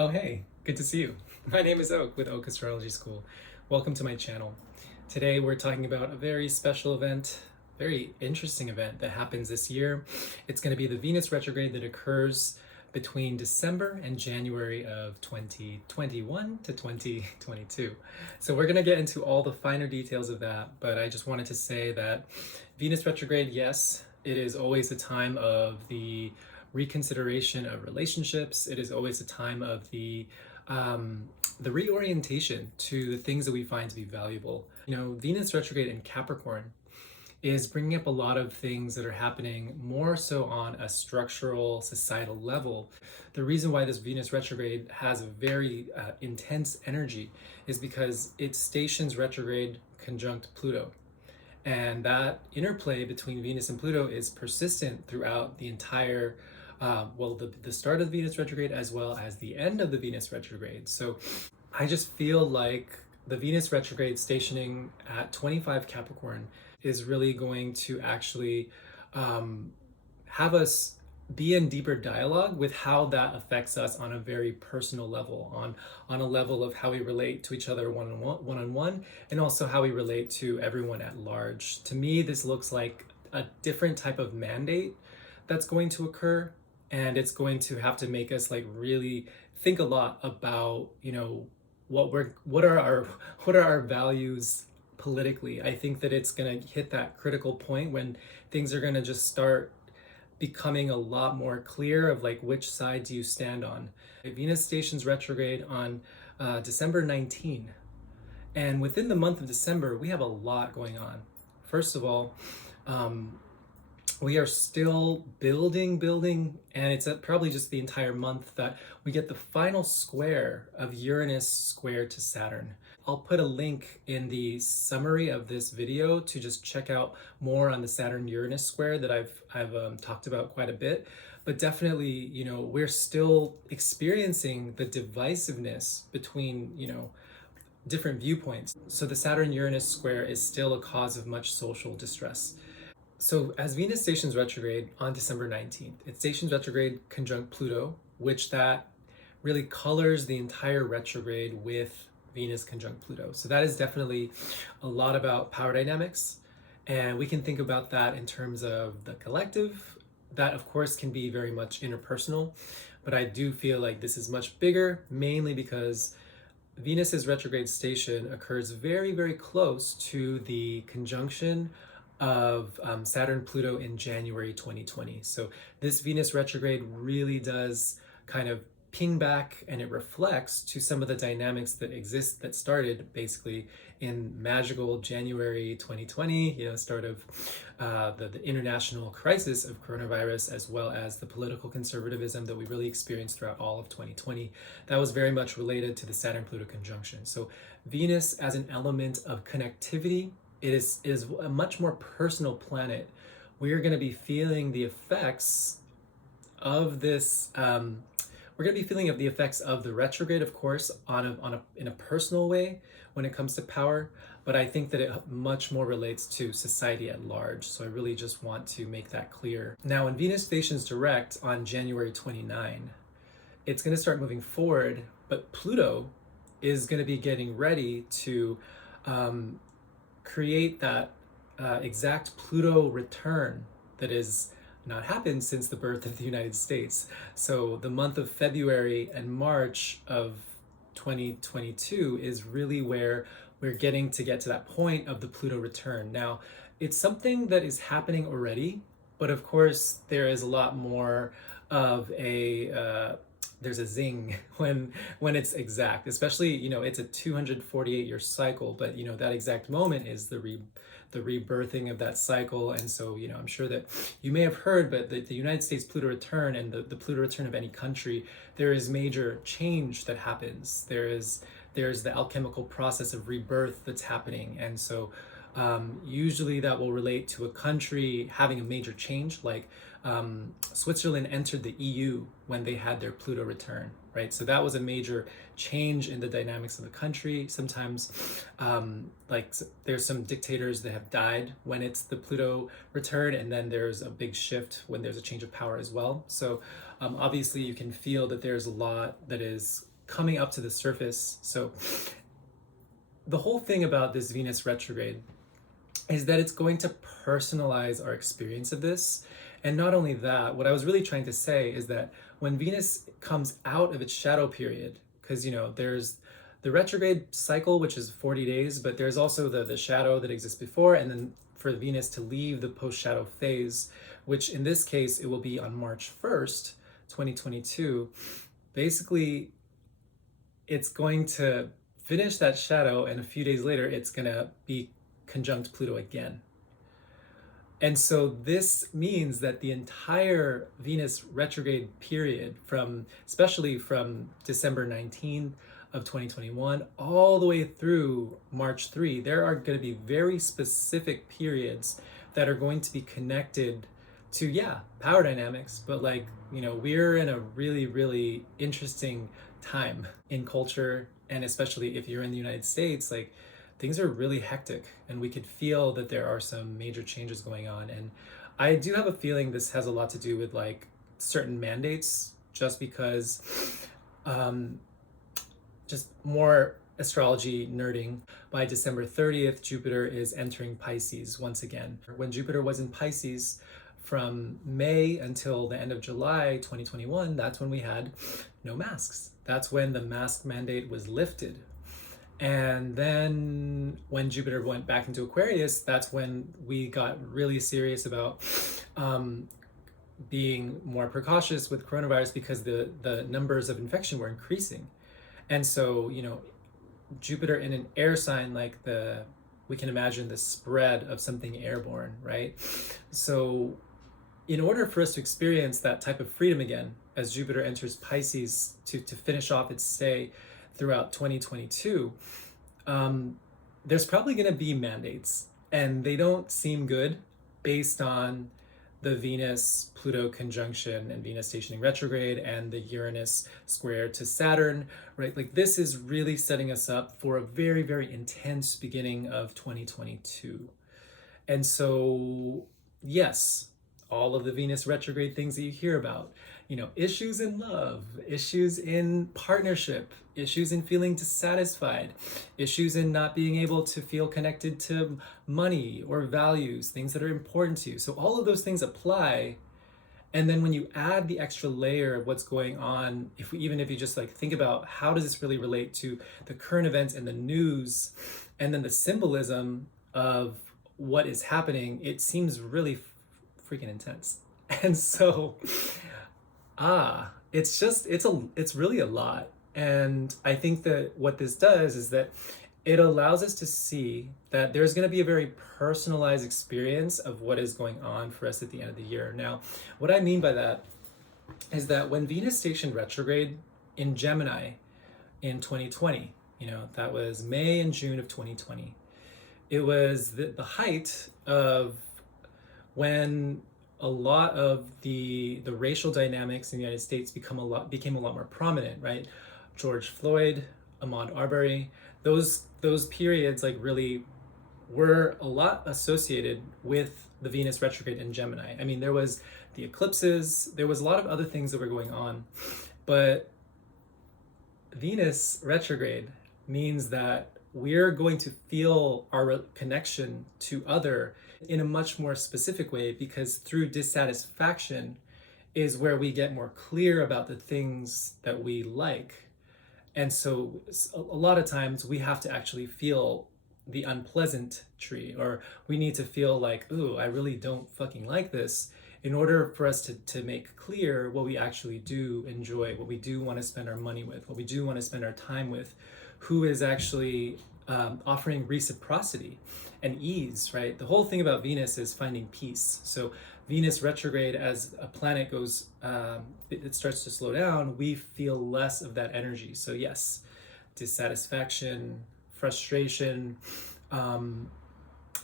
Oh, hey, good to see you. My name is Oak with Oak Astrology School. Welcome to my channel. Today we're talking about a very special event, very interesting event that happens this year. It's going to be the Venus retrograde that occurs between December and January of 2021 to 2022. So we're going to get into all the finer details of that, but I just wanted to say that Venus retrograde, yes, it is always a time of the reconsideration of relationships. It is always a time of the reorientation to the things that we find to be valuable. Venus retrograde in Capricorn is bringing up a lot of things that are happening more so on a structural societal level. The reason why this Venus retrograde has a very intense energy is because it stations retrograde conjunct Pluto. And that interplay between Venus and Pluto is persistent throughout the entire the start of the Venus retrograde as well as the end of the Venus retrograde. So I just feel like the Venus retrograde stationing at 25 Capricorn is really going to actually have us be in deeper dialogue with how that affects us on a very personal level, on a level of how we relate to each other one-on-one, and also how we relate to everyone at large. To me, this looks like a different type of mandate that's going to occur, and it's going to have to make us like really think a lot about what are our values politically. I think that it's going to hit that critical point when things are going to just start becoming a lot more clear of like which side do you stand on. Venus stations retrograde on December 19, and within the month of December we have a lot going on. First of all, we are still building, and it's probably just the entire month that we get the final square of Uranus square to Saturn. I'll put a link in the summary of this video to just check out more on the Saturn-Uranus square that I've talked about quite a bit. But definitely, we're still experiencing the divisiveness between, different viewpoints. So the Saturn-Uranus square is still a cause of much social distress. So as Venus stations retrograde on December 19th, it stations retrograde conjunct Pluto, which that really colors the entire retrograde with Venus conjunct Pluto. So that is definitely a lot about power dynamics. And we can think about that in terms of the collective. That, of course, can be very much interpersonal. But I do feel like this is much bigger, mainly because Venus's retrograde station occurs very, very close to the conjunction of Saturn Pluto in January 2020. So this Venus retrograde really does kind of ping back, and it reflects to some of the dynamics that exist that started basically in magical January 2020, start of the international crisis of coronavirus, as well as the political conservatism that we really experienced throughout all of 2020. That was very much related to the Saturn Pluto conjunction. So Venus as an element of connectivity, it is a much more personal planet. We are going to be feeling the effects of this. We're going to be feeling of the effects of the retrograde, of course, in a personal way when it comes to power. But I think that it much more relates to society at large. So I really just want to make that clear. Now, when Venus stations direct on January 29, it's going to start moving forward, but Pluto is going to be getting ready to create that exact Pluto return that is not happened since the birth of the United States. So the month of February and March of 2022 is really where we're getting to that point of the Pluto return. Now, it's something that is happening already, but of course there is a lot more of there's a zing when it's exact, especially, it's a 248-year cycle, but that exact moment is the rebirthing of that cycle. And so, I'm sure that you may have heard, but the United States Pluto return and the Pluto return of any country, there is major change that happens. There's the alchemical process of rebirth that's happening. And so usually that will relate to a country having a major change, like Switzerland entered the EU when they had their Pluto return, right? So that was a major change in the dynamics of the country. Sometimes, like there's some dictators that have died when it's the Pluto return, and then there's a big shift when there's a change of power as well. So obviously you can feel that there's a lot that is coming up to the surface. So the whole thing about this Venus retrograde is that it's going to personalize our experience of this. And not only that, what I was really trying to say is that when Venus comes out of its shadow period, because there's the retrograde cycle, which is 40 days, but there's also the shadow that exists before, and then for Venus to leave the post-shadow phase, which in this case, it will be on March 1st, 2022. Basically, it's going to finish that shadow, and a few days later, it's going to be conjunct Pluto again. And so this means that the entire Venus retrograde period, especially from December 19th of 2021 all the way through March 3, there are going to be very specific periods that are going to be connected to, power dynamics, but we're in a really, really interesting time in culture, and especially if you're in the United States, things are really hectic, and we could feel that there are some major changes going on. And I do have a feeling this has a lot to do with certain mandates, just because just more astrology nerding. By December 30th, Jupiter is entering Pisces once again. When Jupiter was in Pisces from May until the end of July 2021, that's when we had no masks. That's when the mask mandate was lifted. And then when Jupiter went back into Aquarius, that's when we got really serious about being more precautious with coronavirus, because the numbers of infection were increasing. And so, Jupiter in an air sign, we can imagine the spread of something airborne, right? So in order for us to experience that type of freedom again, as Jupiter enters Pisces to finish off its stay throughout 2022, there's probably going to be mandates, and they don't seem good based on the Venus Pluto conjunction and Venus stationing retrograde and the Uranus square to Saturn, right? This is really setting us up for a very, very intense beginning of 2022. And so, yes, all of the Venus retrograde things that you hear about, issues in love, issues in partnership, issues in feeling dissatisfied, issues in not being able to feel connected to money or values, things that are important to you. So all of those things apply. And then when you add the extra layer of what's going on, even if you just think about how does this really relate to the current events and the news, and then the symbolism of what is happening, it seems really freaking intense. And so, it's really a lot. And I think that what this does is that it allows us to see that there's going to be a very personalized experience of what is going on for us at the end of the year. Now, what I mean by that is that when Venus stationed retrograde in Gemini in 2020, that was May and June of 2020, it was the height of when a lot of the racial dynamics in the United States became a lot more prominent, right? George Floyd, Ahmaud Arbery, those periods really were a lot associated with the Venus retrograde in Gemini. I mean, there was the eclipses, there was a lot of other things that were going on, but Venus retrograde means that we're going to feel our connection to other in a much more specific way, because through dissatisfaction is where we get more clear about the things that we like. And so a lot of times we have to actually feel the unpleasant tree, or we need to feel ooh, I really don't fucking like this, in order for us to make clear what we actually do enjoy, what we do want to spend our money with, what we do want to spend our time with, who is actually offering reciprocity and ease, right? The whole thing about Venus is finding peace. So Venus retrograde, as a planet goes, it starts to slow down, we feel less of that energy. So yes, dissatisfaction, frustration,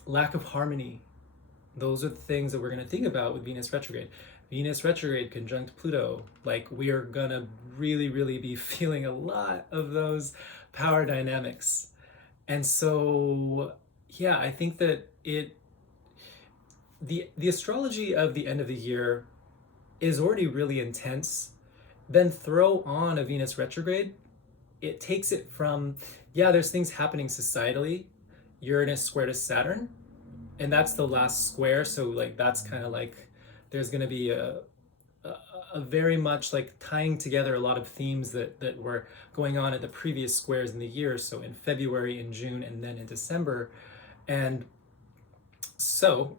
lack of harmony, those are the things that we're going to think about with Venus retrograde. Venus retrograde conjunct Pluto. Like, we are gonna really be feeling a lot of those power dynamics. And so, yeah, I think that the astrology of the end of the year is already really intense. Then throw on a Venus retrograde, it takes it from, yeah, there's things happening societally, Uranus square to Saturn, and that's the last square. So like that's kind of like there's going to be a very much like tying together a lot of themes that were going on at the previous squares in the year. So in February, in June, and then in December. And so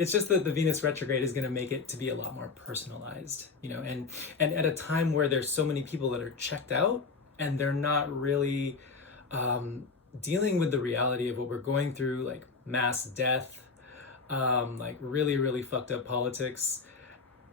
it's just that the Venus retrograde is going to make it to be a lot more personalized, you know, and at a time where there's so many people that are checked out and they're not really dealing with the reality of what we're going through, like mass death, like really fucked up politics.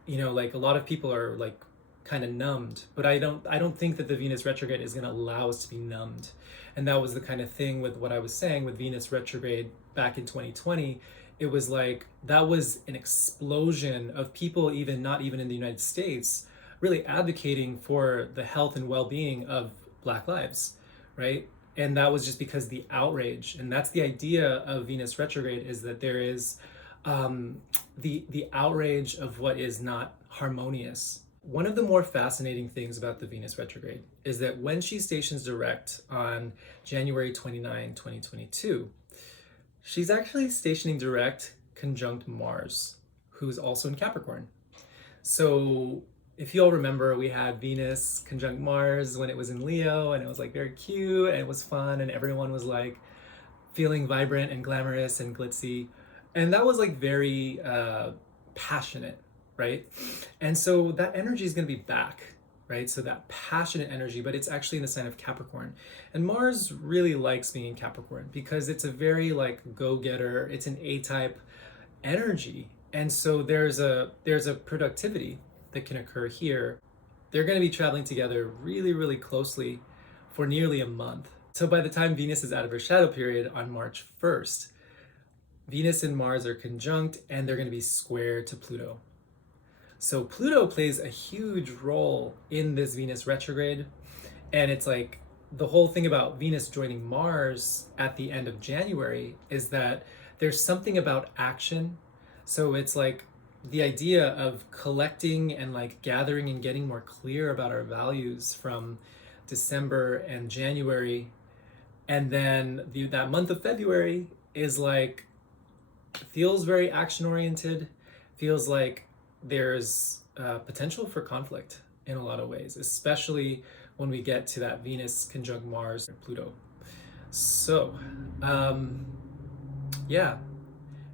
You know, like a lot of people are like kind of numbed, but I don't think that the Venus retrograde is going to allow us to be numbed. And that was the kind of thing with what I was saying with Venus retrograde back in 2020. It was like that was an explosion of people, even not even in the United States, really advocating for the health and well-being of Black lives, right? And that was just because the outrage, and that's the idea of Venus retrograde, is that there is the outrage of what is not harmonious. One of the more fascinating things about the Venus retrograde is that when she stations direct on January 29, 2022, she's actually stationing direct conjunct Mars, who's also in Capricorn. So if you all remember, we had Venus conjunct Mars when it was in Leo, and it was like very cute and it was fun and everyone was like feeling vibrant and glamorous and glitzy. And that was like very passionate, right? And so that energy is going to be back, right? So that passionate energy, but it's actually in the sign of Capricorn. And Mars really likes being in Capricorn because it's a very like go-getter, it's an A-type energy. And so there's a productivity that can occur here. They're going to be traveling together really closely for nearly a month. So by the time Venus is out of her shadow period on March 1st, Venus and Mars are conjunct and they're going to be square to Pluto. So Pluto plays a huge role in this Venus retrograde. And it's like the whole thing about Venus joining Mars at the end of January is that there's something about action. So it's like the idea of collecting and like gathering and getting more clear about our values from December and January. And then that month of February is like, feels very action oriented, feels like there's potential for conflict in a lot of ways, especially when we get to that Venus conjunct Mars and Pluto. So yeah,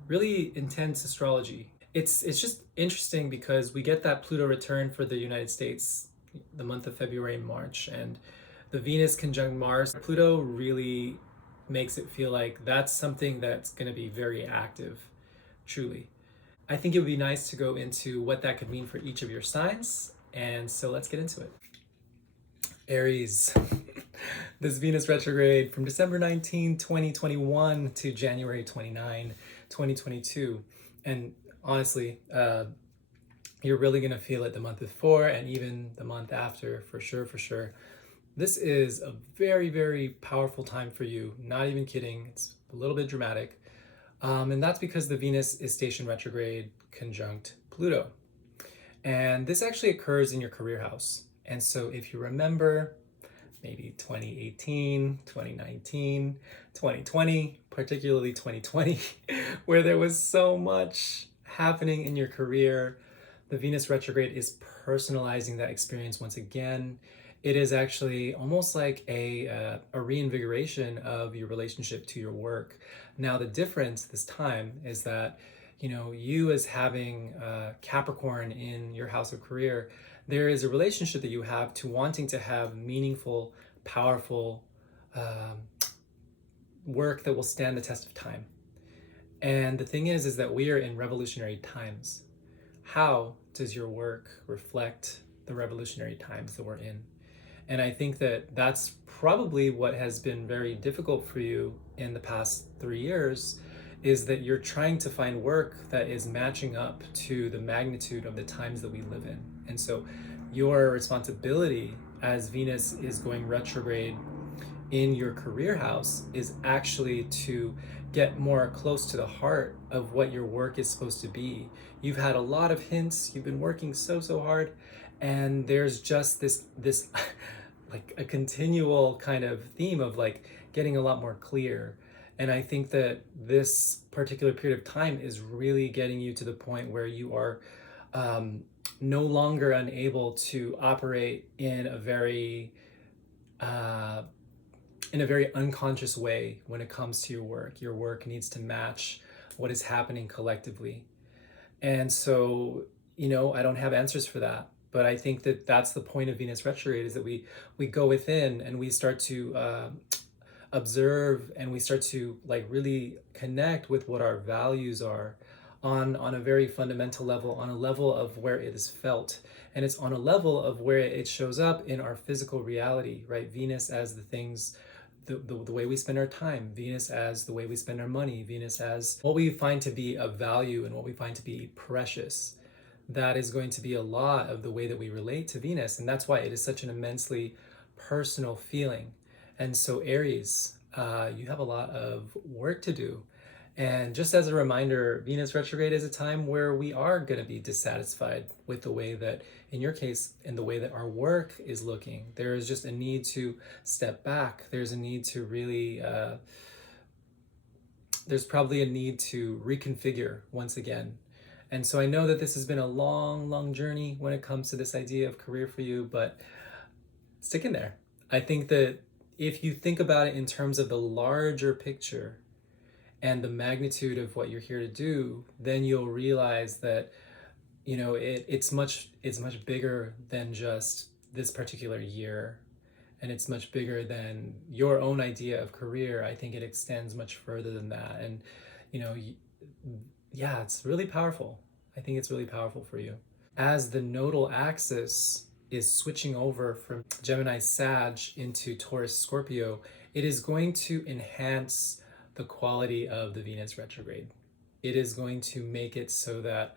really intense astrology. It's just interesting because we get that Pluto return for the United States the month of February and March, and the Venus conjunct Mars Pluto really makes it feel like that's something that's going to be very active, truly. I think it would be nice to go into what that could mean for each of your signs, and so let's get into it. Aries. This Venus retrograde from December 19, 2021 to January 29, 2022. And honestly, you're really going to feel it the month before and even the month after, for sure. This is a very powerful time for you. Not even kidding. It's a little bit dramatic. And that's because the Venus is station retrograde conjunct Pluto. And this actually occurs in your career house. And so if you remember, maybe 2018, 2019, 2020, particularly 2020, where there was so much happening in your career, the Venus retrograde is personalizing that experience once again. It is actually almost like a reinvigoration of your relationship to your work. Now, the difference this time is that, you know, you as having Capricorn in your house of career, there is a relationship that you have to wanting to have meaningful, powerful work that will stand the test of time. And the thing is that we are in revolutionary times. How does your work reflect the revolutionary times that we're in? And I think that that's probably what has been very difficult for you in the past 3 years, is that you're trying to find work that is matching up to the magnitude of the times that we live in. And so your responsibility as Venus is going retrograde in your career house is actually to get more close to the heart of what your work is supposed to be. You've had a lot of hints, you've been working so hard, and there's just this like a continual kind of theme of like getting a lot more clear. And I think that this particular period of time is really getting you to the point where you are no longer unable to operate in a very unconscious way when it comes to your work. Your work needs to match what is happening collectively. And so, you know, I don't have answers for that, but I think that that's the point of Venus retrograde, is that we go within and we start to observe, and we start to like really connect with what our values are on a very fundamental level, on a level of where it is felt. And it's on a level of where it shows up in our physical reality, right? Venus as the things, the way we spend our time, Venus as the way we spend our money, Venus as what we find to be of value and what we find to be precious. That is going to be a lot of the way that we relate to Venus. And that's why it is such an immensely personal feeling. And so Aries, you have a lot of work to do. And just as a reminder, Venus retrograde is a time where we are going to be dissatisfied with the way that, in your case, in the way that our work is looking. There is just a need to step back. There's a need to really, there's probably a need to reconfigure once again. And so I know that this has been a long journey when it comes to this idea of career for you, but stick in there. I think that if you think about it in terms of the larger picture and the magnitude of what you're here to do, then you'll realize that, you know, it's much bigger than just this particular year, and it's much bigger than your own idea of career. I think it extends much further than that. And, you know, yeah, it's really powerful. I think it's really powerful for you. As the nodal axis is switching over from Gemini Sag into Taurus Scorpio, it is going to enhance the quality of the Venus retrograde. It is going to make it so that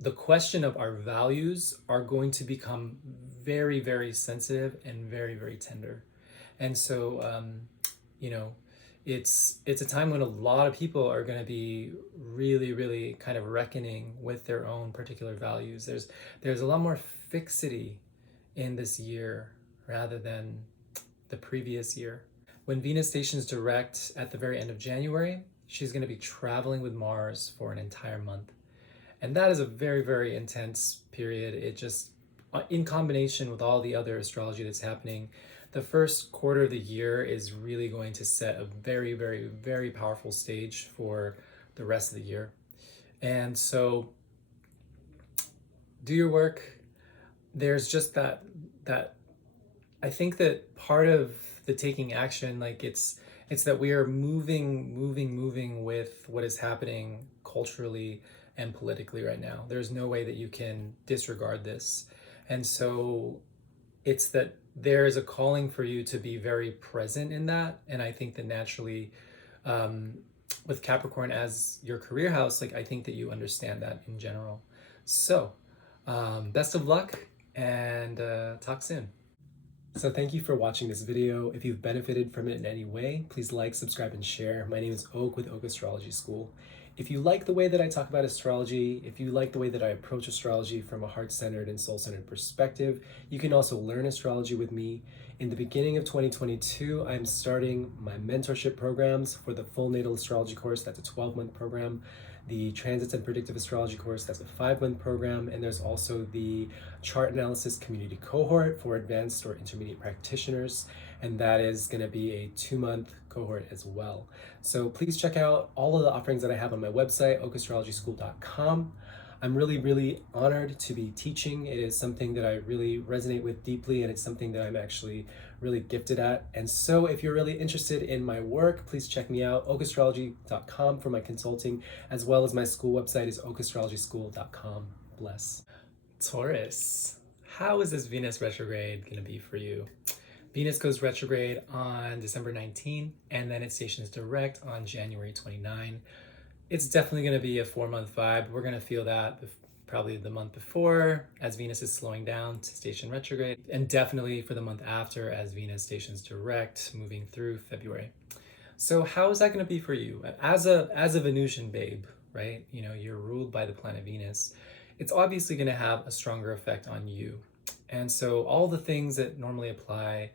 the question of our values are going to become very sensitive and very tender. And so, you know, it's a time when a lot of people are going to be really kind of reckoning with their own particular values. There's a lot more fixity in this year rather than the previous year. When Venus stations direct at the very end of January, she's going to be traveling with Mars for an entire month. And that is a very intense period. It just, in combination with all the other astrology that's happening, the first quarter of the year is really going to set a very powerful stage for the rest of the year. And so do your work. There's just that I think that part of the taking action, like it's that we are moving with what is happening culturally and politically right now. There's no way that you can disregard this. And so it's that there is a calling for you to be very present in that. And I think that naturally, with Capricorn as your career house, like I think that you understand that in general. So best of luck, and talk soon. So thank you for watching this video. If you've benefited from it in any way, please like, subscribe, and share. My name is Oak with Oak Astrology School. If you like the way that I talk about astrology, if you like the way that I approach astrology from a heart-centered and soul-centered perspective, you can also learn astrology with me. In the beginning of 2022, I'm starting my mentorship programs for the full natal astrology course. That's a 12-month program. The Transits and Predictive Astrology course, that's a 5-month program. And there's also the Chart Analysis Community Cohort for advanced or intermediate practitioners. And that is going to be a 2-month cohort as well. So please check out all of the offerings that I have on my website, okastrologyschool.com. I'm really honored to be teaching. It is something that I really resonate with deeply, and it's something that I'm actually really gifted at. And so if you're really interested in my work, please check me out, okastrology.com, for my consulting, as well as my school website is okastrologyschool.com. Bless. Taurus, how is this Venus retrograde going to be for you? Venus goes retrograde on December 19, and then it stations direct on January 29. It's definitely going to be a 4-month vibe. We're going to feel that probably the month before as Venus is slowing down to station retrograde, and definitely for the month after as Venus stations direct, moving through February. So how is that going to be for you as a Venusian babe, right? You know, you're ruled by the planet Venus. It's obviously going to have a stronger effect on you. And so all the things that normally apply,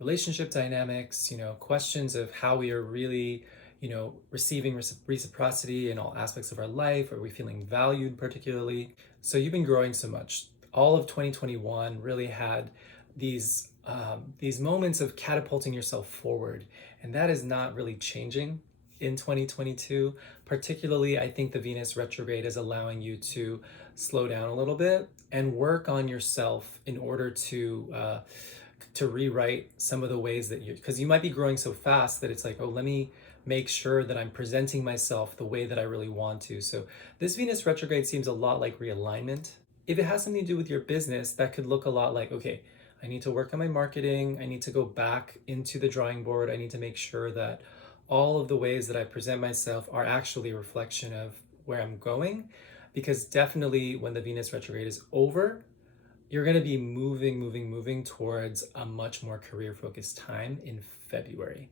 relationship dynamics, you know, questions of how we are really, you know, receiving reciprocity in all aspects of our life. Are we feeling valued particularly? So you've been growing so much. All of 2021 really had these moments of catapulting yourself forward, and that is not really changing in 2022. Particularly, I think the Venus retrograde is allowing you to slow down a little bit and work on yourself in order to rewrite some of the ways that you, because you might be growing so fast that it's like, oh, let me make sure that I'm presenting myself the way that I really want to. So this Venus retrograde seems a lot like realignment. If it has something to do with your business, that could look a lot like, okay, I need to work on my marketing. I need to go back into the drawing board. I need to make sure that all of the ways that I present myself are actually a reflection of where I'm going. Because definitely when the Venus retrograde is over, you're going to be moving towards a much more career focused time in February.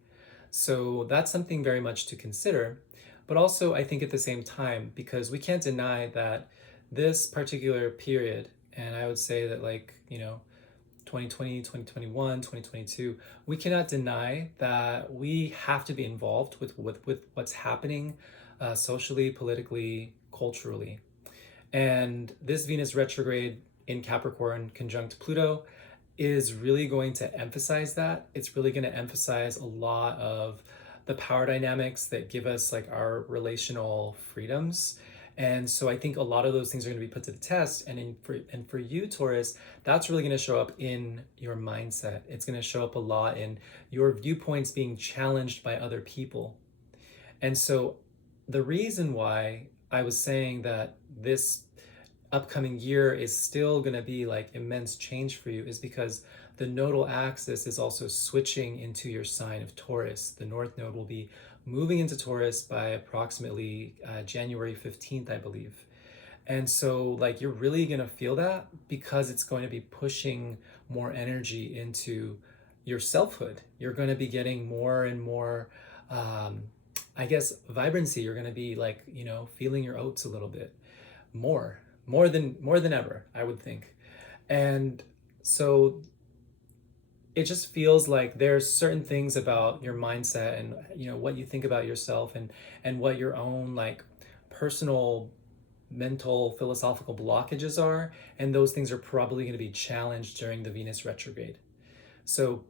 So that's something very much to consider. But also, I think at the same time, because we can't deny that this particular period, and I would say that, like, you know, 2020, 2021, 2022, we cannot deny that we have to be involved with what's happening socially, politically, culturally. And this Venus retrograde in Capricorn conjunct Pluto is really going to emphasize that. It's really going to emphasize a lot of the power dynamics that give us like our relational freedoms. And so I think a lot of those things are going to be put to the test. And for you, Taurus, that's really going to show up in your mindset. It's going to show up a lot in your viewpoints being challenged by other people. And so the reason why I was saying that this upcoming year is still going to be like immense change for you is because the nodal axis is also switching into your sign of Taurus. The North Node will be moving into Taurus by approximately January 15th, I believe. And so like you're really going to feel that because it's going to be pushing more energy into your selfhood. You're going to be getting more and more I guess vibrancy. You're going to be like, you know, feeling your oats a little bit more than ever, I would think. And so it just feels like there's certain things about your mindset and, you know, what you think about yourself and what your own like personal mental philosophical blockages are, and those things are probably going to be challenged during the Venus retrograde. So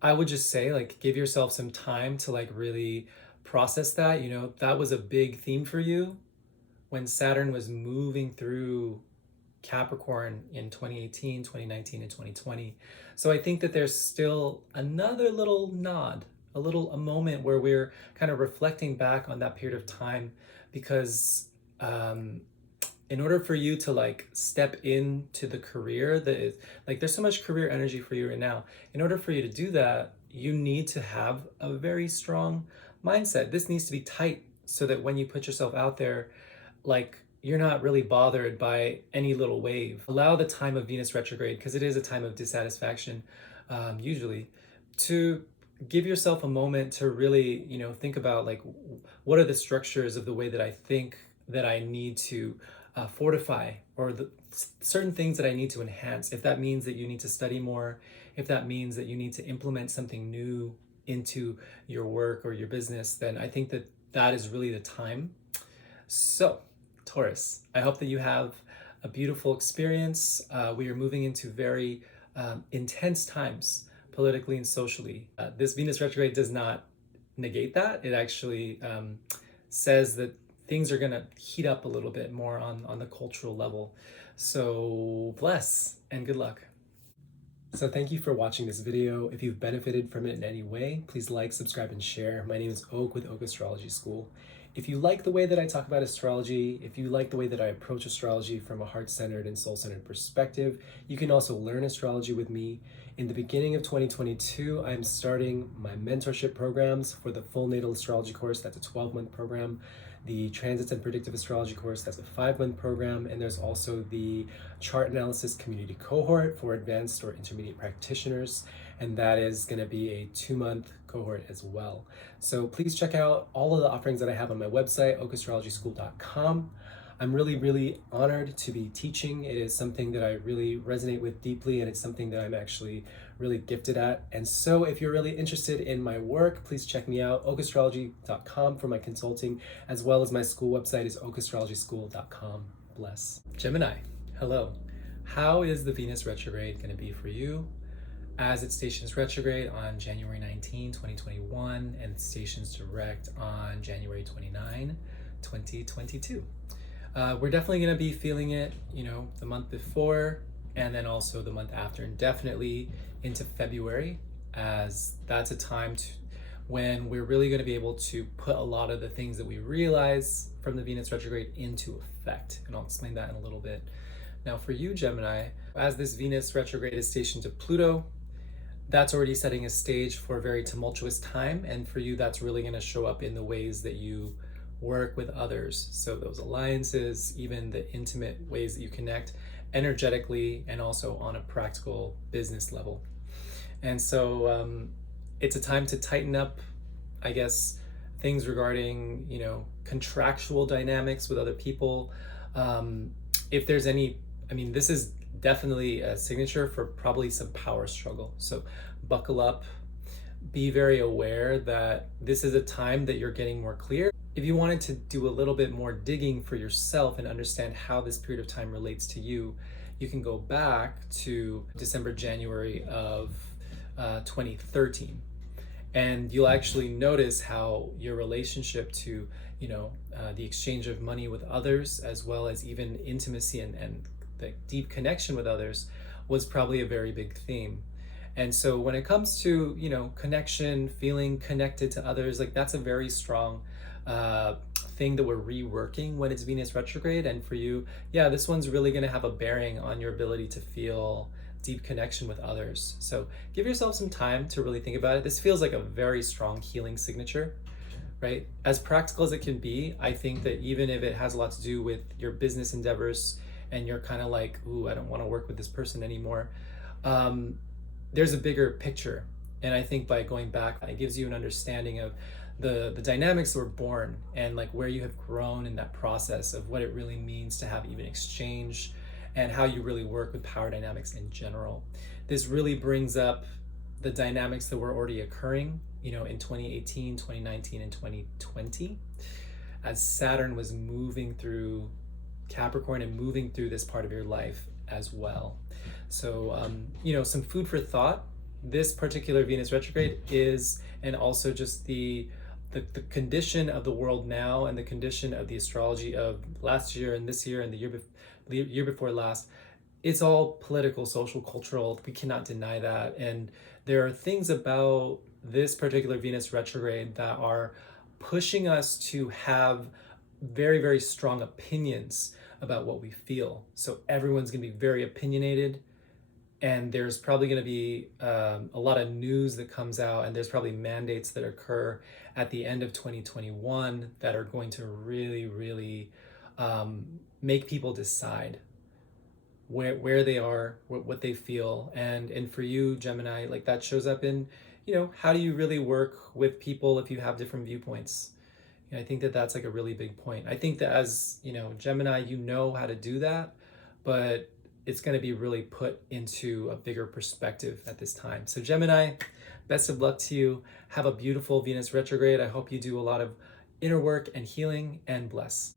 I would just say, like, give yourself some time to like really process that. You know, that was a big theme for you when Saturn was moving through Capricorn in 2018, 2019, and 2020. So I think that there's still another little nod, a moment where we're kind of reflecting back on that period of time, because in order for you to like step into the career that is like, there's so much career energy for you right now. In order for you to do that, you need to have a very strong mindset. This needs to be tight so that when you put yourself out there, like, you're not really bothered by any little wave. Allow the time of Venus retrograde, because it is a time of dissatisfaction, usually, to give yourself a moment to really, you know, think about like, what are the structures of the way that I think that I need to fortify, or the certain things that I need to enhance. If that means that you need to study more, if that means that you need to implement something new into your work or your business, then I think that that is really the time. So, Taurus, I hope that you have a beautiful experience. We are moving into very intense times politically and socially. This Venus retrograde does not negate that. It actually says that things are going to heat up a little bit more on the cultural level. So bless and good luck. So thank you for watching this video. If you've benefited from it in any way, please like, subscribe, and share. My name is Oak with Oak Astrology School. If you like the way that I talk about astrology, if you like the way that I approach astrology from a heart-centered and soul-centered perspective, you can also learn astrology with me. In the beginning of 2022, I'm starting my mentorship programs for the full natal astrology course. That's a 12-month program the transits and predictive astrology course. That's a 5-month program. And there's also the chart analysis community cohort for advanced or intermediate practitioners. And that is going to be a 2-month cohort as well. So please check out all of the offerings that I have on my website, okastrologyschool.com. I'm really honored to be teaching. It is something that I really resonate with deeply, and it's something that I'm actually really gifted at. And so if you're really interested in my work, please check me out, okastrology.com, for my consulting, as well as my school website is okastrologyschool.com. Bless. Gemini, hello. How is the Venus retrograde going to be for you? As it stations retrograde on January 19, 2021, and stations direct on January 29, 2022. We're definitely going to be feeling it, the month before and then also the month after, and definitely into February, as that's a time when we're really going to be able to put a lot of the things that we realize from the Venus retrograde into effect. And I'll explain that in a little bit. Now for you, Gemini, as this Venus retrograde is stationed to Pluto, that's already setting a stage for a very tumultuous time. And for you, that's really going to show up in the ways that you work with others. So those alliances, even the intimate ways that you connect energetically and also on a practical business level. And so it's a time to tighten up, I guess, things regarding, contractual dynamics with other people. If there's any, this is definitely a signature for probably some power struggle. So buckle up, be very aware that this is a time that you're getting more clear. If you wanted to do a little bit more digging for yourself and understand how this period of time relates to you, you can go back to December, January of 2013. And you'll actually notice how your relationship to, the exchange of money with others, as well as even intimacy and the deep connection with others, was probably a very big theme. And so when it comes to, connection, feeling connected to others, that's a very strong thing that we're reworking when it's Venus retrograde. And for you, this one's really going to have a bearing on your ability to feel deep connection with others. So give yourself some time to really think about it. This feels like a very strong healing signature, right? As practical as it can be, I think that even if it has a lot to do with your business endeavors and you're kind of like, ooh, I don't want to work with this person anymore, there's a bigger picture. And I think by going back, it gives you an understanding of the dynamics that were born and where you have grown in that process of what it really means to have even exchange and how you really work with power dynamics in general. This really brings up the dynamics that were already occurring, in 2018, 2019, and 2020, as Saturn was moving through Capricorn and moving through this part of your life as well. So, some food for thought. This particular Venus retrograde is, and also just the condition of the world now and the condition of the astrology of last year and this year and the year before last, it's all political, social, cultural. We cannot deny that. And there are things about this particular Venus retrograde that are pushing us to have very, very strong opinions about what we feel. So everyone's going to be very opinionated. And there's probably going to be a lot of news that comes out, and there's probably mandates that occur at the end of 2021 that are going to really make people decide where they are, what they feel. And for you, Gemini, that shows up in, how do you really work with people if you have different viewpoints? I think that that's a really big point. I think that as, Gemini, you know how to do that, but it's going to be really put into a bigger perspective at this time. So Gemini, best of luck to you. Have a beautiful Venus retrograde. I hope you do a lot of inner work and healing, and bless.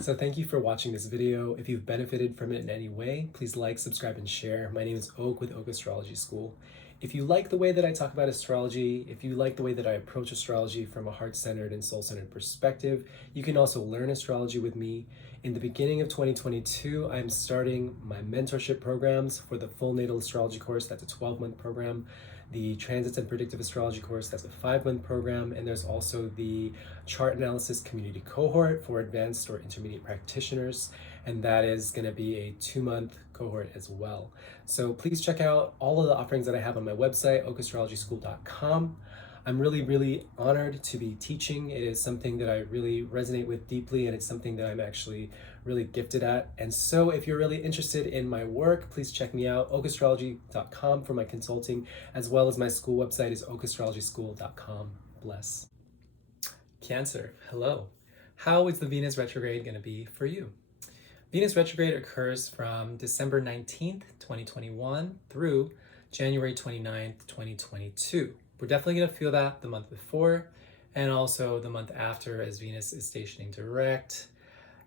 So thank you for watching this video. If you've benefited from it in any way, please like, subscribe, and share. My name is Oak with Oak Astrology School. If you like the way that I talk about astrology, if you like the way that I approach astrology from a heart-centered and soul-centered perspective, you can also learn astrology with me. In the beginning of 2022, I'm starting my mentorship programs for the full natal astrology course. That's a 12-month program. The transits and predictive astrology course, that's a 5-month program. And there's also the chart analysis community cohort for advanced or intermediate practitioners. And that is going to be a 2-month cohort as well. So please check out all of the offerings that I have on my website, okastrologyschool.com. I'm really, really honored to be teaching. It is something that I really resonate with deeply, and it's something that I'm actually really gifted at. And so if you're really interested in my work, please check me out, okastrology.com, for my consulting, as well as my school website is okastrologyschool.com. Bless. Cancer, hello. How is the Venus retrograde going to be for you? Venus retrograde occurs from December 19th, 2021 through January 29th, 2022. We're definitely going to feel that the month before and also the month after, as Venus is stationing direct.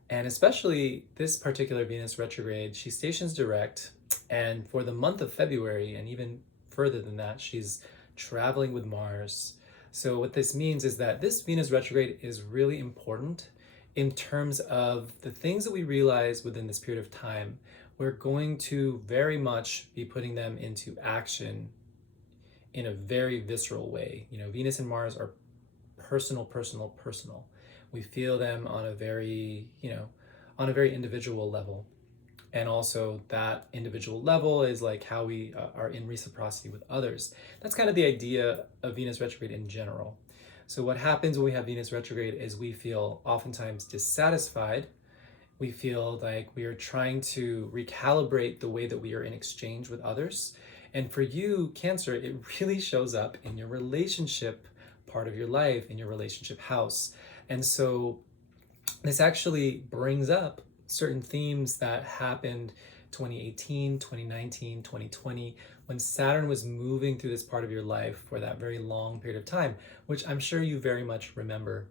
And especially this particular Venus retrograde, she stations direct, and for the month of February and even further than that, she's traveling with Mars. So what this means is that this Venus retrograde is really important in terms of the things that we realize within this period of time. We're going to very much be putting them into action in a very visceral way. You know, Venus and Mars are personal. We feel them on a very, on a very individual level. And also that individual level is like how we are in reciprocity with others. That's kind of the idea of Venus retrograde in general. So what happens when we have Venus retrograde is we feel oftentimes dissatisfied. We feel like we are trying to recalibrate the way that we are in exchange with others. And for you, Cancer, it really shows up in your relationship part of your life, in your relationship house. And so this actually brings up certain themes that happened 2018, 2019, 2020, when Saturn was moving through this part of your life for that very long period of time, which I'm sure you very much remember.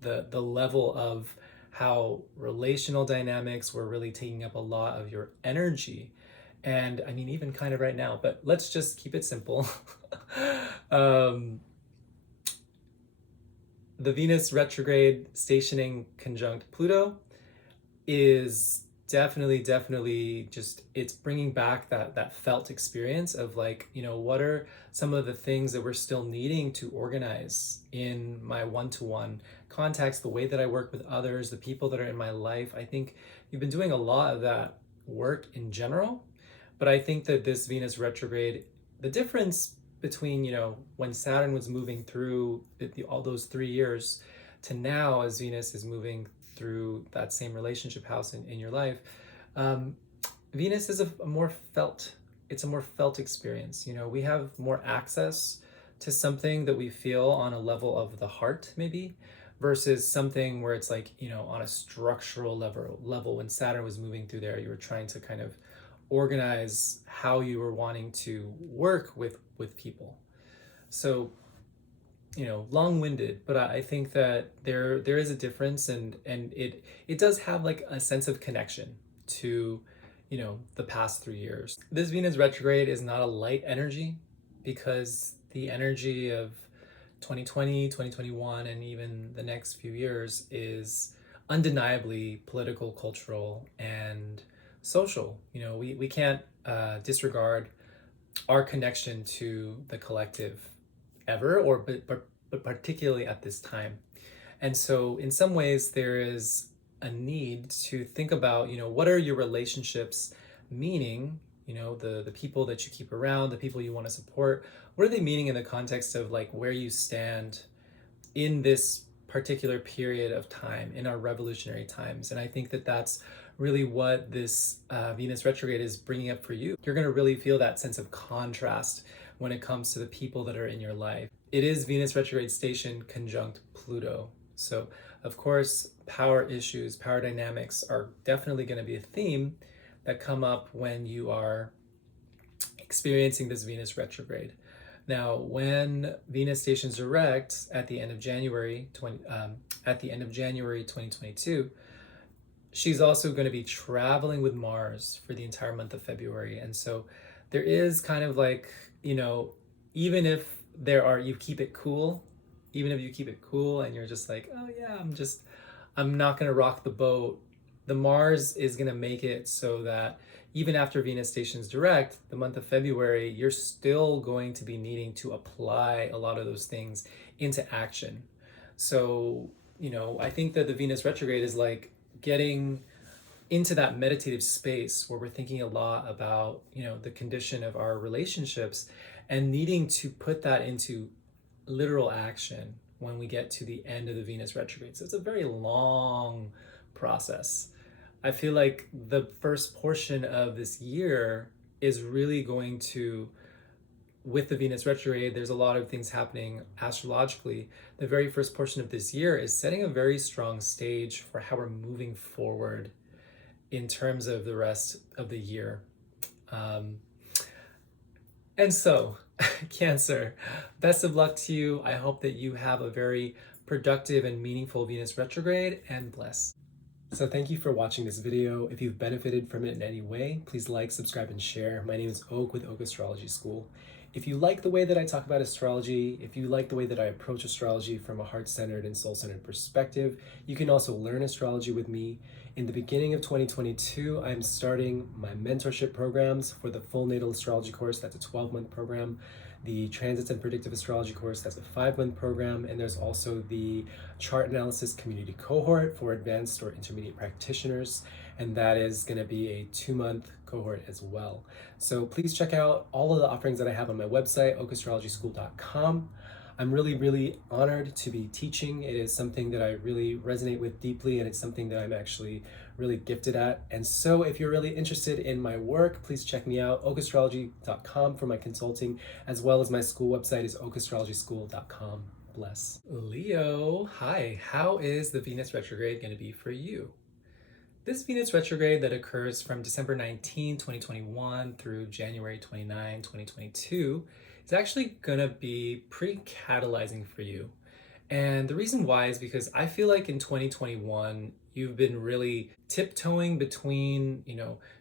The level of how relational dynamics were really taking up a lot of your energy. And I mean, even kind of right now, but let's just keep it simple. The Venus retrograde stationing conjunct Pluto is definitely just, it's bringing back that felt experience of like, what are some of the things that we're still needing to organize in my one-to-one contacts, the way that I work with others, the people that are in my life. I think you've been doing a lot of that work in general, but I think that this Venus retrograde, the difference between, when Saturn was moving through all those 3 years to now, as Venus is moving through that same relationship house in your life, Venus is a more felt experience. We have more access to something that we feel on a level of the heart, maybe, versus something where it's like, on a structural level. When Saturn was moving through there, you were trying to kind of organize how you were wanting to work with people. So, long-winded, but I think that there is a difference, and it does have like a sense of connection to, the past 3 years. This Venus retrograde is not a light energy, because the energy of 2020, 2021, and even the next few years is undeniably political, cultural, and social. We can't disregard our connection to the collective ever, but particularly at this time. And so in some ways there is a need to think about, what are your relationships meaning, the people that you keep around, the people you want to support, what are they meaning in the context of like where you stand in this particular period of time, in our revolutionary times. And I think that that's really what this Venus retrograde is bringing up for you. You're going to really feel that sense of contrast when it comes to the people that are in your life. It is Venus retrograde station conjunct Pluto. So of course, power issues, power dynamics are definitely going to be a theme that come up when you are experiencing this Venus retrograde. Now, when Venus stations direct at the end of January 2022, she's also going to be traveling with Mars for the entire month of February. And so there is kind of like, even if you keep it cool, even if you keep it cool and you're just like, oh yeah, I'm not going to rock the boat, the Mars is going to make it so that even after Venus stations direct, the month of February, you're still going to be needing to apply a lot of those things into action. So, I think that the Venus retrograde is like getting into that meditative space where we're thinking a lot about, the condition of our relationships and needing to put that into literal action when we get to the end of the Venus retrograde. So it's a very long process. I feel like the first portion of this year is really going to, with the Venus retrograde, there's a lot of things happening astrologically. The very first portion of this year is setting a very strong stage for how we're moving forward in terms of the rest of the year. And so, Cancer, best of luck to you. I hope that you have a very productive and meaningful Venus retrograde, and bless. So thank you for watching this video. If you've benefited from it in any way, please like, subscribe, and share. My name is Oak with Oak Astrology School. If you like the way that I talk about astrology, if you like the way that I approach astrology from a heart-centered and soul-centered perspective, you can also learn astrology with me. In the beginning of 2022, I'm starting my mentorship programs for the full natal astrology course. That's a 12-month program. The transits and predictive astrology course, that's a 5-month program. And there's also the chart analysis community cohort for advanced or intermediate practitioners. And that is going to be a 2-month cohort as well. So please check out all of the offerings that I have on my website, okastrologyschool.com. I'm really honored to be teaching. It is something that I really resonate with deeply, and it's something that I'm actually really gifted at. And so if you're really interested in my work, please check me out, okastrology.com, for my consulting, as well as my school website is okastrologyschool.com. Bless. Leo, hi. How is the Venus retrograde going to be for you? This Venus retrograde that occurs from December 19, 2021 through January 29, 2022 is actually gonna be pretty catalyzing for you. And the reason why is because I feel like in 2021, you've been really tiptoeing between,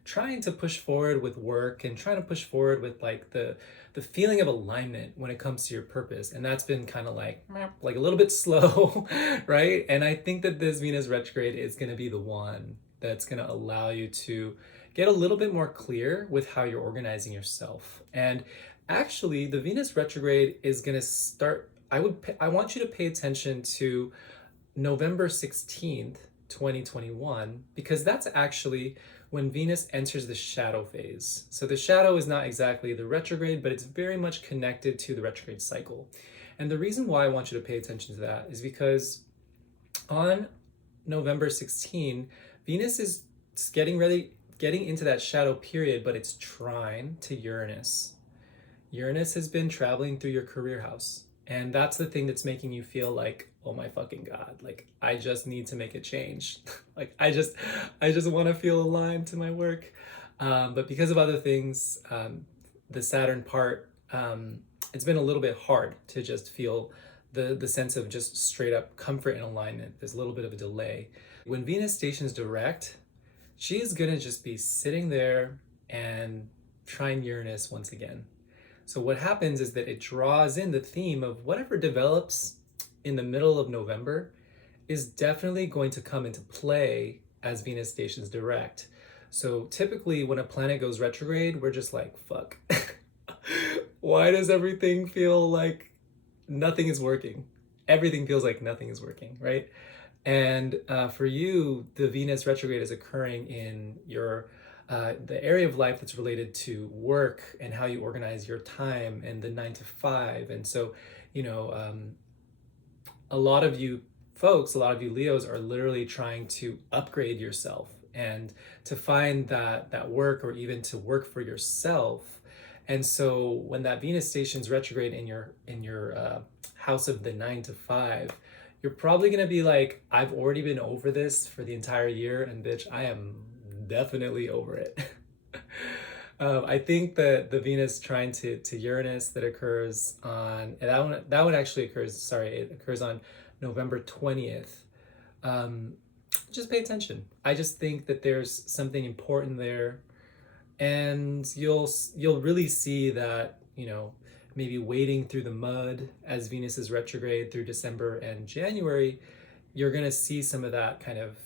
trying to push forward with work and trying to push forward with like the feeling of alignment when it comes to your purpose. And that's been kind of like a little bit slow, right? And I think that this Venus retrograde is gonna be the one that's gonna allow you to get a little bit more clear with how you're organizing yourself. And actually, the Venus retrograde is going to start. I want you to pay attention to November 16th, 2021, because that's actually when Venus enters the shadow phase. So the shadow is not exactly the retrograde, but it's very much connected to the retrograde cycle. And the reason why I want you to pay attention to that is because on November 16, Venus is getting into that shadow period, but it's trine to Uranus. Uranus has been traveling through your career house. And that's the thing that's making you feel like, oh my fucking God, like I just need to make a change. Like I just want to feel aligned to my work. But because of other things, the Saturn part, it's been a little bit hard to just feel the sense of just straight up comfort and alignment. There's a little bit of a delay. When Venus stations direct, she is gonna just be sitting there and trine Uranus once again. So what happens is that it draws in the theme of whatever develops in the middle of November is definitely going to come into play as Venus stations direct. So typically when a planet goes retrograde, we're just like, fuck. Why does everything feel like nothing is working? Everything feels like nothing is working, right? And for you, the Venus retrograde is occurring in your the area of life that's related to work and how you organize your time and the 9 to 5. And so, a lot of you folks, a lot of you Leos are literally trying to upgrade yourself and to find that work, or even to work for yourself. And so when that Venus stations retrograde in your house of the 9 to 5, you're probably gonna be like, I've already been over this for the entire year, and bitch, I am definitely over it. I think that the Venus trine to Uranus that occurs on, and that one actually occurs, it occurs on November 20th. Just pay attention. I just think that there's something important there, and you'll really see that, maybe wading through the mud as Venus is retrograde through December and January, you're gonna see some of that kind of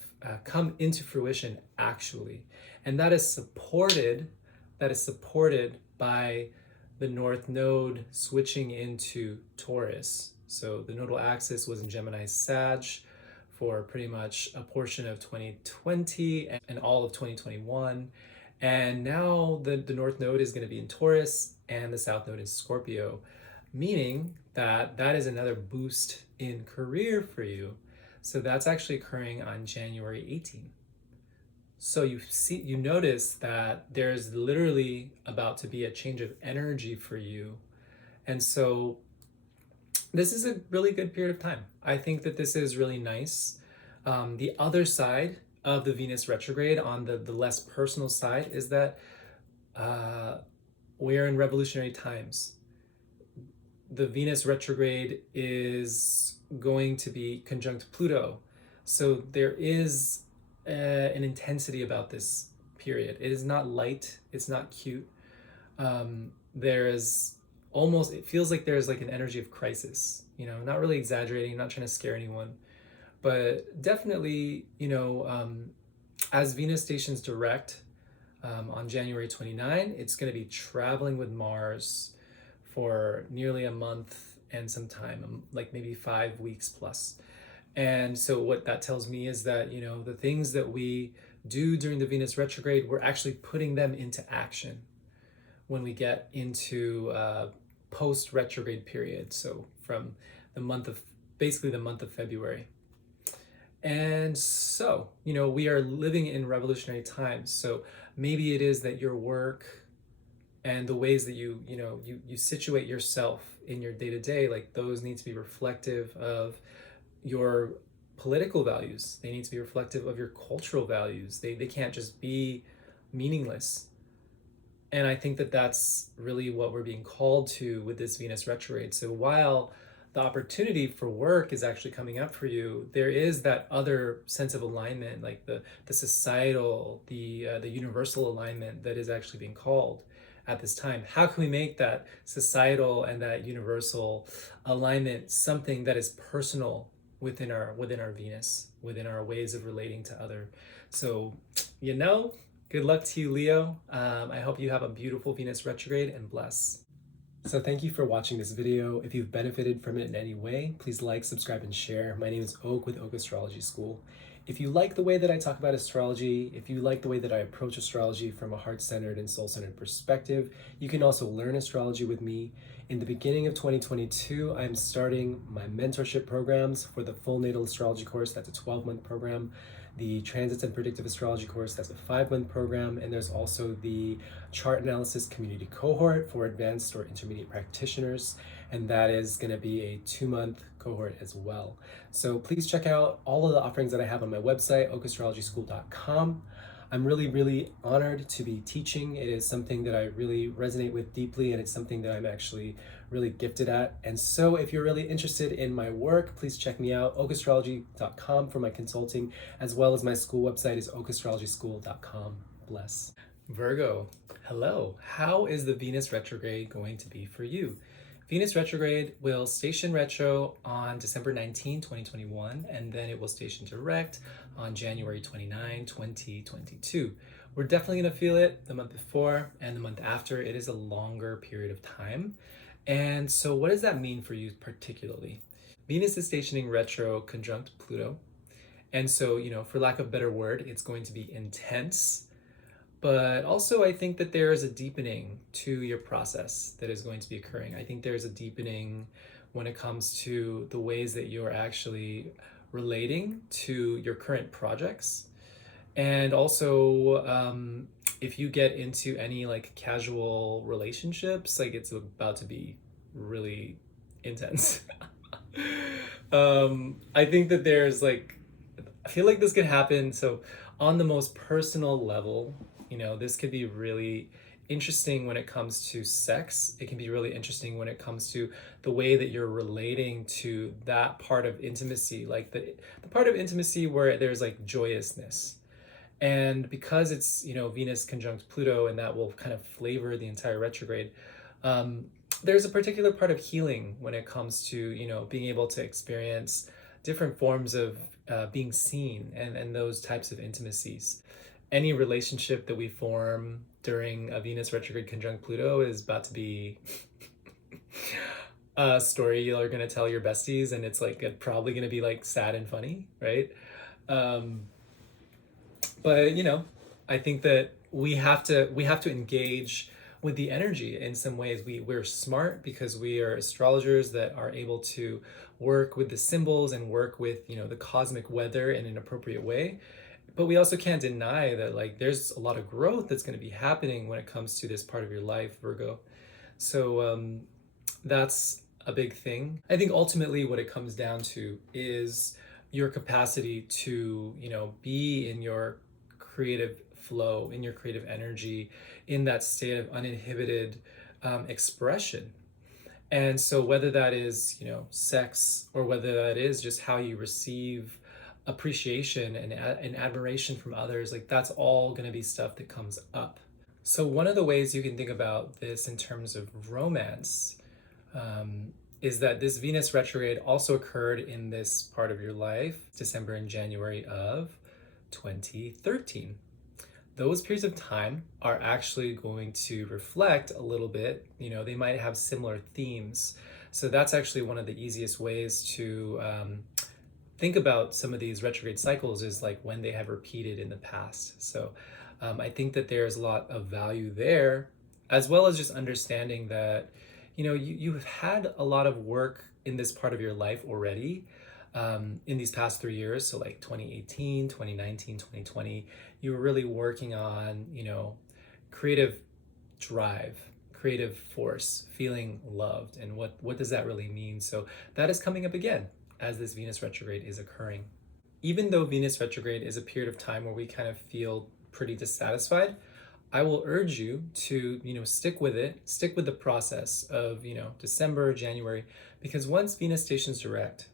come into fruition actually. And that is supported by the North Node switching into Taurus. So the nodal axis was in Gemini Sag for pretty much a portion of 2020 and all of 2021. And now the North Node is going to be in Taurus and the South Node in Scorpio, meaning that that is another boost in career for you. So that's actually occurring on January 18th. So you notice that there's literally about to be a change of energy for you. And so this is a really good period of time. I think that this is really nice. The other side of the Venus retrograde, on the less personal side, is that we're in revolutionary times. The Venus retrograde is going to be conjunct Pluto. So there is an intensity about this period. It is not light, it's not cute. There is almost, it feels like there's like an energy of crisis, not really exaggerating, not trying to scare anyone, but definitely, as Venus stations direct on January 29, it's going to be traveling with Mars for nearly a month and some time, like maybe 5 weeks plus. And so what that tells me is that, the things that we do during the Venus retrograde, we're actually putting them into action when we get into post-retrograde period. So from basically the month of February. And so, we are living in revolutionary times. So maybe it is that your work and the ways that you situate yourself in your day-to-day, like those need to be reflective of your political values. They need to be reflective of your cultural values. They can't just be meaningless. And I think that that's really what we're being called to with this Venus retrograde. So while the opportunity for work is actually coming up for you, there is that other sense of alignment, like the societal, the universal alignment that is actually being called at this time. How can we make that societal and that universal alignment something that is personal within our Venus, within our ways of relating to other? So, good luck to you, Leo. I hope you have a beautiful Venus retrograde, and bless. So thank you for watching this video. If you've benefited from it in any way, please like, subscribe, and share. My name is Oak with Oak Astrology School. If you like the way that I talk about astrology, if you like the way that I approach astrology from a heart-centered and soul-centered perspective, you can also learn astrology with me. In the beginning of 2022, I'm starting my mentorship programs for the full natal astrology course. That's a 12-month program. The Transits and Predictive Astrology course, that's a 5-month program, and there's also the Chart Analysis Community Cohort for advanced or intermediate practitioners, and that is going to be a 2-month cohort as well. So please check out all of the offerings that I have on my website, okastrologyschool.com. I'm really, really honored to be teaching. It is something that I really resonate with deeply, and it's something that I'm actually really gifted at. And so if you're really interested in my work, please check me out, okastrology.com, for my consulting, as well as my school website is okastrologyschool.com. Bless. Virgo, hello. How is the Venus retrograde going to be for you? Venus retrograde will station retro on December 19, 2021, and then it will station direct on January 29, 2022. We're definitely going to feel it the month before and the month after. It is a longer period of time. And so what does that mean for you particularly? Venus is stationing retro conjunct Pluto. And so, for lack of a better word, it's going to be intense. But also, I think that there is a deepening to your process that is going to be occurring. I think there's a deepening when it comes to the ways that you're actually relating to your current projects. And also, if you get into any like casual relationships, like it's about to be really intense. I think that there's I feel like this could happen. So on the most personal level, this could be really interesting when it comes to sex. It can be really interesting when it comes to the way that you're relating to that part of intimacy, like the part of intimacy where there's like joyousness. And because it's, Venus conjunct Pluto, and that will kind of flavor the entire retrograde, there's a particular part of healing when it comes to, being able to experience different forms of being seen and those types of intimacies. Any relationship that we form during a Venus retrograde conjunct Pluto is about to be a story you're going to tell your besties, and it's probably going to be sad and funny, right? But I think that we have to engage with the energy in some ways. We're smart because we are astrologers that are able to work with the symbols and work with, the cosmic weather in an appropriate way. But we also can't deny that like there's a lot of growth that's going to be happening when it comes to this part of your life, Virgo. So that's a big thing. I think ultimately what it comes down to is your capacity to, be in your creative flow, in your creative energy, in that state of uninhibited expression. And so whether that is, sex, or whether that is just how you receive appreciation and admiration from others, like that's all going to be stuff that comes up. So one of the ways you can think about this in terms of romance is that this Venus retrograde also occurred in this part of your life, December and January of 2013. Those periods of time are actually going to reflect a little bit, they might have similar themes. So that's actually one of the easiest ways to think about some of these retrograde cycles, is like when they have repeated in the past. So I think that there's a lot of value there, as well as just understanding that, you've had a lot of work in this part of your life already in these past 3 years. So like 2018, 2019, 2020, you were really working on, creative drive, creative force, feeling loved. And what does that really mean? So that is coming up again as this Venus retrograde is occurring. Even though Venus retrograde is a period of time where we kind of feel pretty dissatisfied, I will urge you to, stick with it, stick with the process of, December, January, because once Venus stations direct,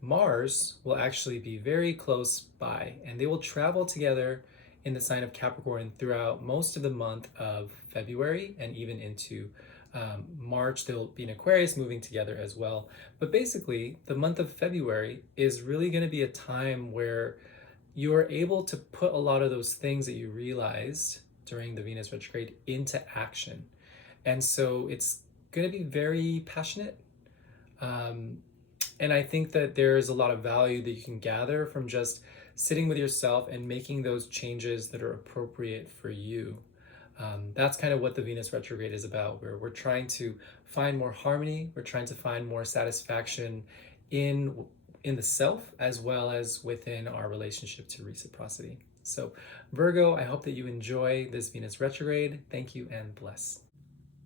Mars will actually be very close by, and they will travel together in the sign of Capricorn throughout most of the month of February and even into March. They'll be in Aquarius, moving together as well. But basically, the month of February is really going to be a time where you're able to put a lot of those things that you realized during the Venus retrograde into action. And so it's going to be very passionate. And I think that there's a lot of value that you can gather from just sitting with yourself and making those changes that are appropriate for you. That's kind of what the Venus retrograde is about, where we're trying to find more harmony, we're trying to find more satisfaction in the self, as well as within our relationship to reciprocity. So Virgo, I hope that you enjoy this Venus retrograde. Thank you and bless.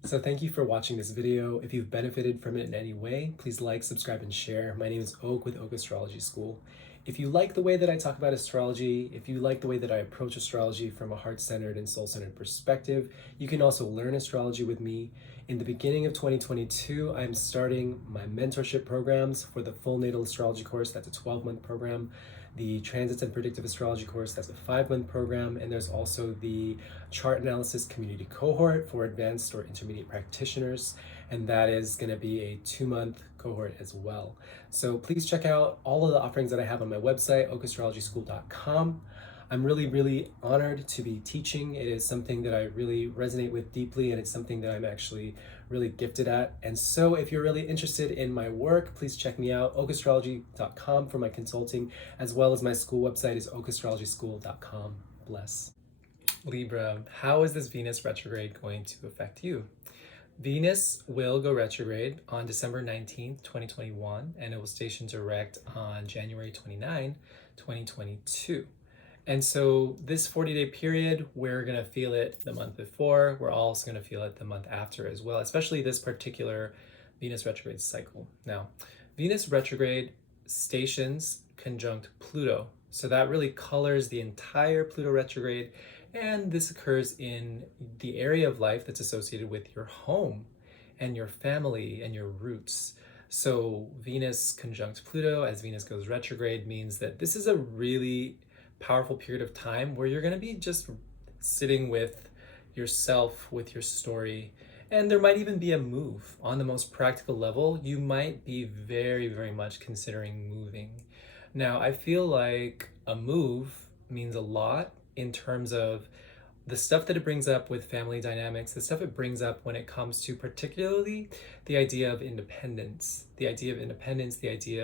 So thank you for watching this video. If you've benefited from it in any way, please like, subscribe, and share. My name is Oak with Oak Astrology School. If you like the way that I talk about astrology, if you like the way that I approach astrology from a heart-centered and soul-centered perspective, you can also learn astrology with me. In the beginning of 2022, I'm starting my mentorship programs for the full natal astrology course. That's a 12-month program. The Transits and Predictive Astrology course, that's a 5-month program. And there's also the Chart Analysis Community Cohort for advanced or intermediate practitioners. And that is going to be a 2-month cohort as well. So please check out all of the offerings that I have on my website, okastrologyschool.com. I'm really, really honored to be teaching. It is something that I really resonate with deeply, and it's something that I'm actually really gifted at. And so if you're really interested in my work, please check me out, okastrology.com, for my consulting, as well as my school website is okastrologyschool.com. Bless. Libra, how is this Venus retrograde going to affect you? Venus will go retrograde on December 19th, 2021, and it will station direct on January 29, 2022. And so this 40-day period, we're going to feel it the month before. We're also going to feel it the month after as well, especially this particular Venus retrograde cycle. Now, Venus retrograde stations conjunct Pluto. So that really colors the entire Pluto retrograde. And this occurs in the area of life that's associated with your home and your family and your roots. So Venus conjunct Pluto as Venus goes retrograde means that this is a really powerful period of time where you're going to be just sitting with yourself, with your story, and there might even be a move. On the most practical level, you might be very, very much considering moving. Now, I feel like a move means a lot in terms of the stuff that it brings up with family dynamics, the stuff it brings up when it comes to particularly the idea of independence, the idea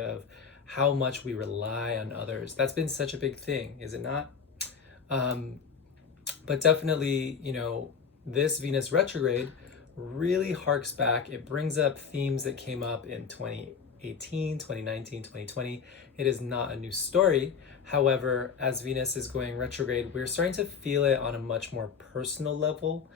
of how much we rely on others. That's been such a big thing, is it not? But definitely, this Venus retrograde really harks back. It brings up themes that came up in 2018, 2019, 2020. It is not a new story. However, as Venus is going retrograde, we're starting to feel it on a much more personal level.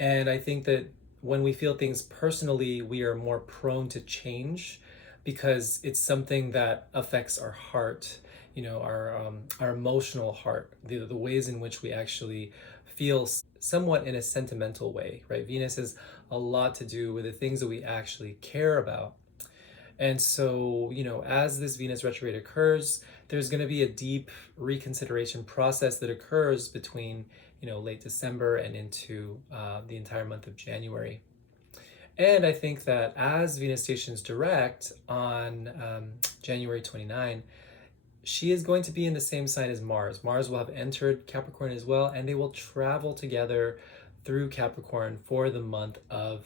And I think that when we feel things personally, we are more prone to change because it's something that affects our heart, our emotional heart, the ways in which we actually feel somewhat in a sentimental way, right? Venus has a lot to do with the things that we actually care about. And so, as this Venus retrograde occurs, there's going to be a deep reconsideration process that occurs between, late December and into the entire month of January. And I think that as Venus stations direct on January 29, she is going to be in the same sign as Mars. Mars will have entered Capricorn as well, and they will travel together through Capricorn for the month of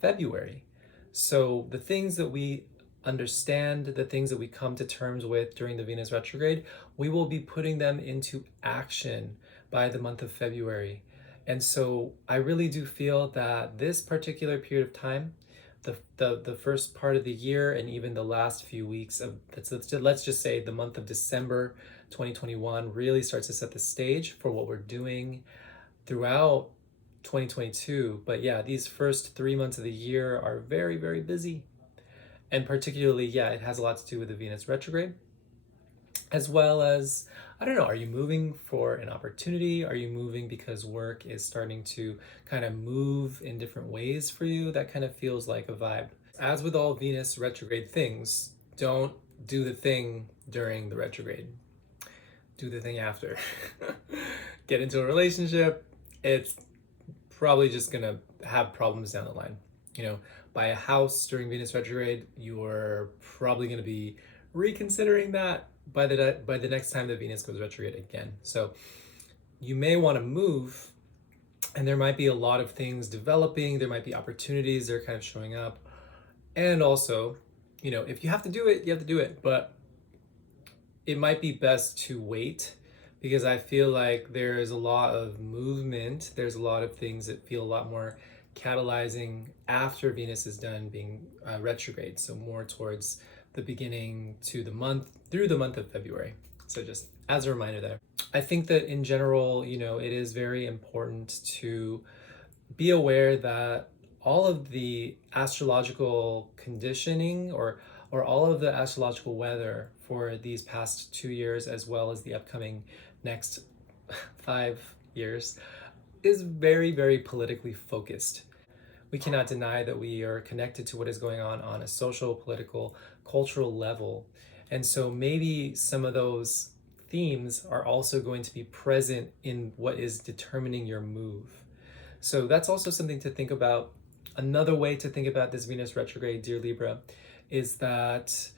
February. So the things that we understand, the things that we come to terms with during the Venus retrograde, we will be putting them into action by the month of February. And so I really do feel that this particular period of time, the first part of the year and even the last few weeks of, let's just say the month of December 2021 really starts to set the stage for what we're doing throughout 2022. But yeah, these first 3 months of the year are very, very busy. And particularly, yeah, it has a lot to do with the Venus retrograde, as well as, I don't know, are you moving for an opportunity? Are you moving because work is starting to kind of move in different ways for you? That kind of feels like a vibe. As with all Venus retrograde things, don't do the thing during the retrograde. Do the thing after. Get into a relationship, it's probably just gonna have problems down the line. Buy a house during Venus retrograde, you're probably gonna be reconsidering that by the next time that Venus goes retrograde again. So you may want to move, and there might be a lot of things developing. There might be opportunities that are kind of showing up. And also, if you have to do it, you have to do it. But it might be best to wait, because I feel like there is a lot of movement. There's a lot of things that feel a lot more catalyzing after Venus is done being retrograde. So more towards the beginning to the month, through the month of February. So just as a reminder there. I think that in general, it is very important to be aware that all of the astrological conditioning or all of the astrological weather for these past 2 years, as well as the upcoming next 5 years, is very, very politically focused. We cannot deny that we are connected to what is going on a social, political, cultural level. And so maybe some of those themes are also going to be present in what is determining your move. So that's also something to think about. Another way to think about this Venus retrograde, dear Libra, is that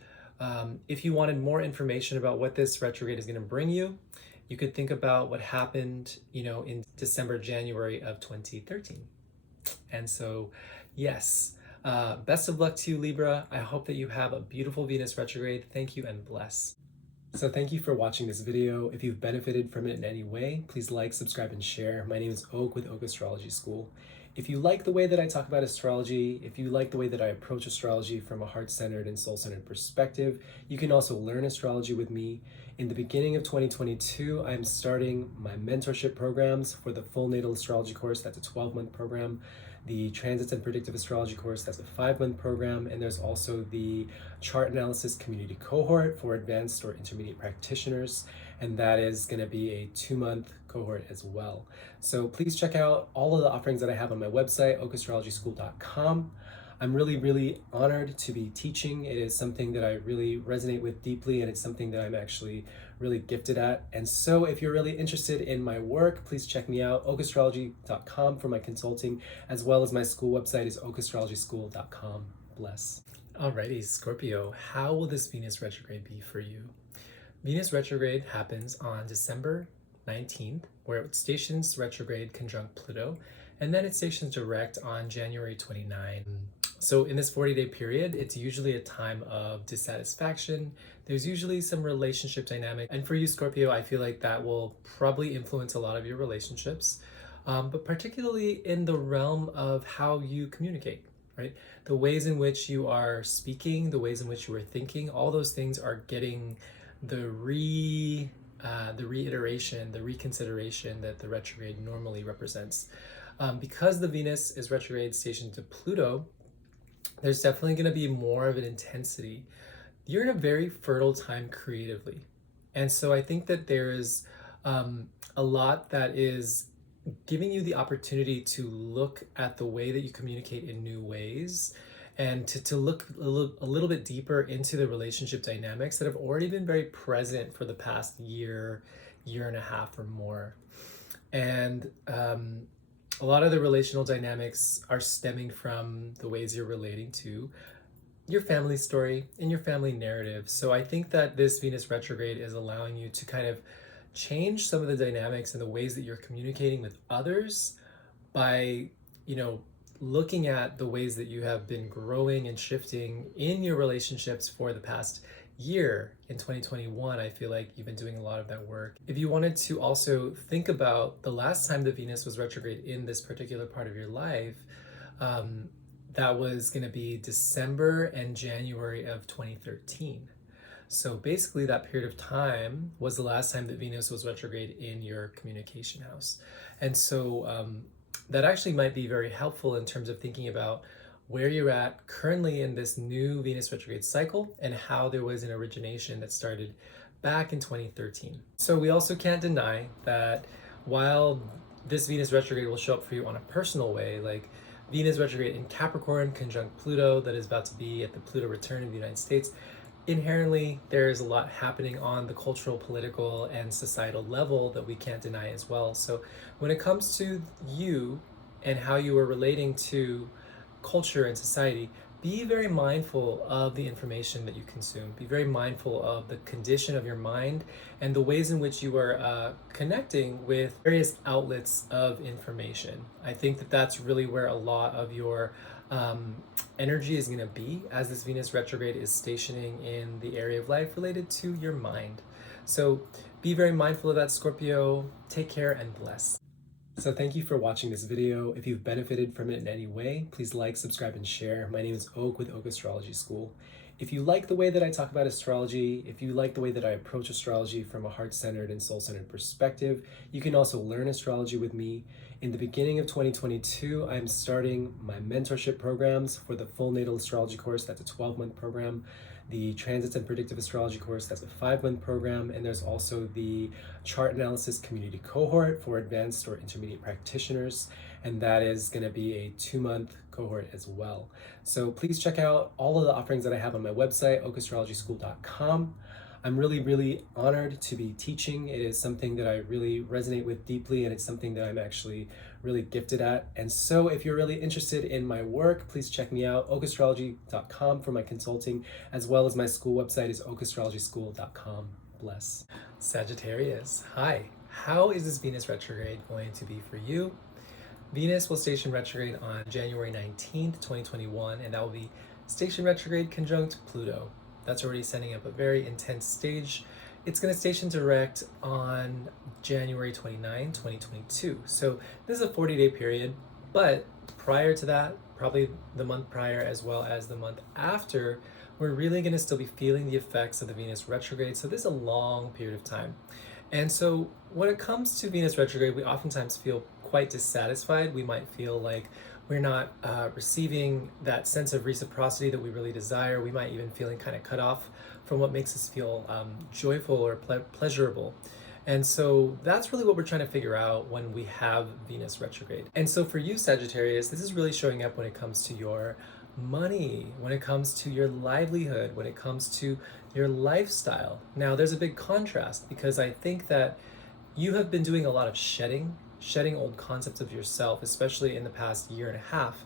if you wanted more information about what this retrograde is going to bring you, you could think about what happened, in December, January of 2013. And so, yes, best of luck to you, Libra. I hope that you have a beautiful Venus retrograde. Thank you and bless. So thank you for watching this video. If you've benefited from it in any way, please like, subscribe, and share. My name is Oak with Oak Astrology School. If you like the way that I talk about astrology, if you like the way that I approach astrology from a heart-centered and soul-centered perspective, you can also learn astrology with me. In the beginning of 2022, I'm starting my mentorship programs for the full natal astrology course. That's a 12-month program. The transits and predictive astrology course, that's a 5-month program. And there's also the chart analysis community cohort for advanced or intermediate practitioners. And that is going to be a 2-month cohort as well. So please check out all of the offerings that I have on my website, okastrologyschool.com. I'm really, really honored to be teaching. It is something that I really resonate with deeply, and it's something that I'm actually really gifted at. And so if you're really interested in my work, please check me out, okastrology.com, for my consulting, as well as my school website is okastrologyschool.com. Bless. Alrighty, Scorpio, how will this Venus retrograde be for you? Venus retrograde happens on December 19th, where it stations retrograde conjunct Pluto, and then it stations direct on January 29. So in this 40-day period, it's usually a time of dissatisfaction. There's usually some relationship dynamic. And for you, Scorpio, I feel like that will probably influence a lot of your relationships. but particularly in the realm of how you communicate, right? The ways in which you are speaking, the ways in which you are thinking, all those things are getting the reiteration, the reconsideration that the retrograde normally represents. Because the Venus is retrograde stationed to Pluto, there's definitely going to be more of an intensity. You're in a very fertile time creatively. And so I think that there is a lot that is giving you the opportunity to look at the way that you communicate in new ways and to look a little bit deeper into the relationship dynamics that have already been very present for the past year, year and a half or more. And a lot of the relational dynamics are stemming from the ways you're relating to your family story and your family narrative. So I think that this Venus retrograde is allowing you to kind of change some of the dynamics and the ways that you're communicating with others by, looking at the ways that you have been growing and shifting in your relationships for the past year. In 2021, I feel like you've been doing a lot of that work. If you wanted to also think about the last time that Venus was retrograde in this particular part of your life, that was going to be December and January of 2013. So basically that period of time was the last time that Venus was retrograde in your communication house. And so that actually might be very helpful in terms of thinking about where you're at currently in this new Venus retrograde cycle and how there was an origination that started back in 2013. So we also can't deny that while this Venus retrograde will show up for you on a personal way, like Venus retrograde in Capricorn conjunct Pluto that is about to be at the Pluto return in the United States, inherently there is a lot happening on the cultural, political, and societal level that we can't deny as well. So when it comes to you and how you are relating to culture and society, be very mindful of the information that you consume. Be very mindful of the condition of your mind and the ways in which you are connecting with various outlets of information. I think that that's really where a lot of your energy is going to be as this Venus retrograde is stationing in the area of life related to your mind. So be very mindful of that, Scorpio. Take care and bless. So thank you for watching this video. If you've benefited from it in any way, please like, subscribe, and share. My name is Oak with Oak Astrology School. If you like the way that I talk about astrology, if you like the way that I approach astrology from a heart-centered and soul-centered perspective, you can also learn astrology with me. In the beginning of 2022, I'm starting my mentorship programs for the full natal astrology course. That's a 12-month program. The Transits and Predictive Astrology course, that's a 5-month program, and there's also the Chart Analysis Community Cohort for advanced or intermediate practitioners, and that is going to be a 2-month cohort as well. So please check out all of the offerings that I have on my website, okastrologyschool.com. I'm really, really honored to be teaching. It is something that I really resonate with deeply, and it's something that I'm actually really gifted at. And so if you're really interested in my work, please check me out, okastrology.com for my consulting, as well as my school website is okastrologyschool.com. Bless. Sagittarius, hi. How is this Venus retrograde going to be for you? Venus will station retrograde on January 19th, 2021, and that will be station retrograde conjunct Pluto. That's already setting up a very intense stage. It's going to station direct on January 29, 2022. So this is a 40-day period, but prior to that, probably the month prior as well as the month after, we're really going to still be feeling the effects of the Venus retrograde. So this is a long period of time. And so when it comes to Venus retrograde, we oftentimes feel quite dissatisfied. We might feel like we're not receiving that sense of reciprocity that we really desire. We might even feeling kind of cut off from what makes us feel joyful or pleasurable. And so that's really what we're trying to figure out when we have Venus retrograde. And so for you, Sagittarius, this is really showing up when it comes to your money, when it comes to your livelihood, when it comes to your lifestyle. Now, there's a big contrast because I think that you have been doing a lot of shedding old concepts of yourself, especially in the past year and a half.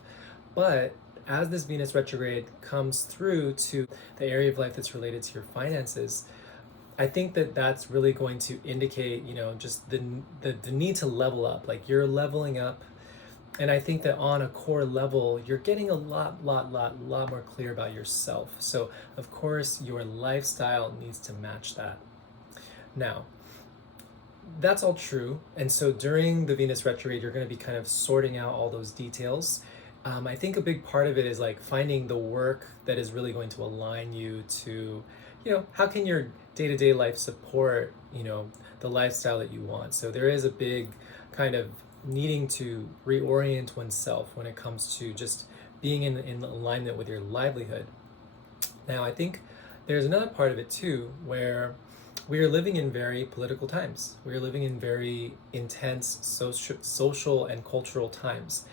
But as this Venus retrograde comes through to the area of life that's related to your finances, I think that that's really going to indicate, just the need to level up. Like you're leveling up. And I think that on a core level, you're getting a lot more clear about yourself. So of course, your lifestyle needs to match that. Now, that's all true. And so during the Venus retrograde, you're going to be kind of sorting out all those details. I think a big part of it is like finding the work that is really going to align you to, how can your day-to-day life support, the lifestyle that you want. So there is a big kind of needing to reorient oneself when it comes to just being in alignment with your livelihood. Now, I think there's another part of it too, where we are living in very political times. We are living in very intense social and cultural times.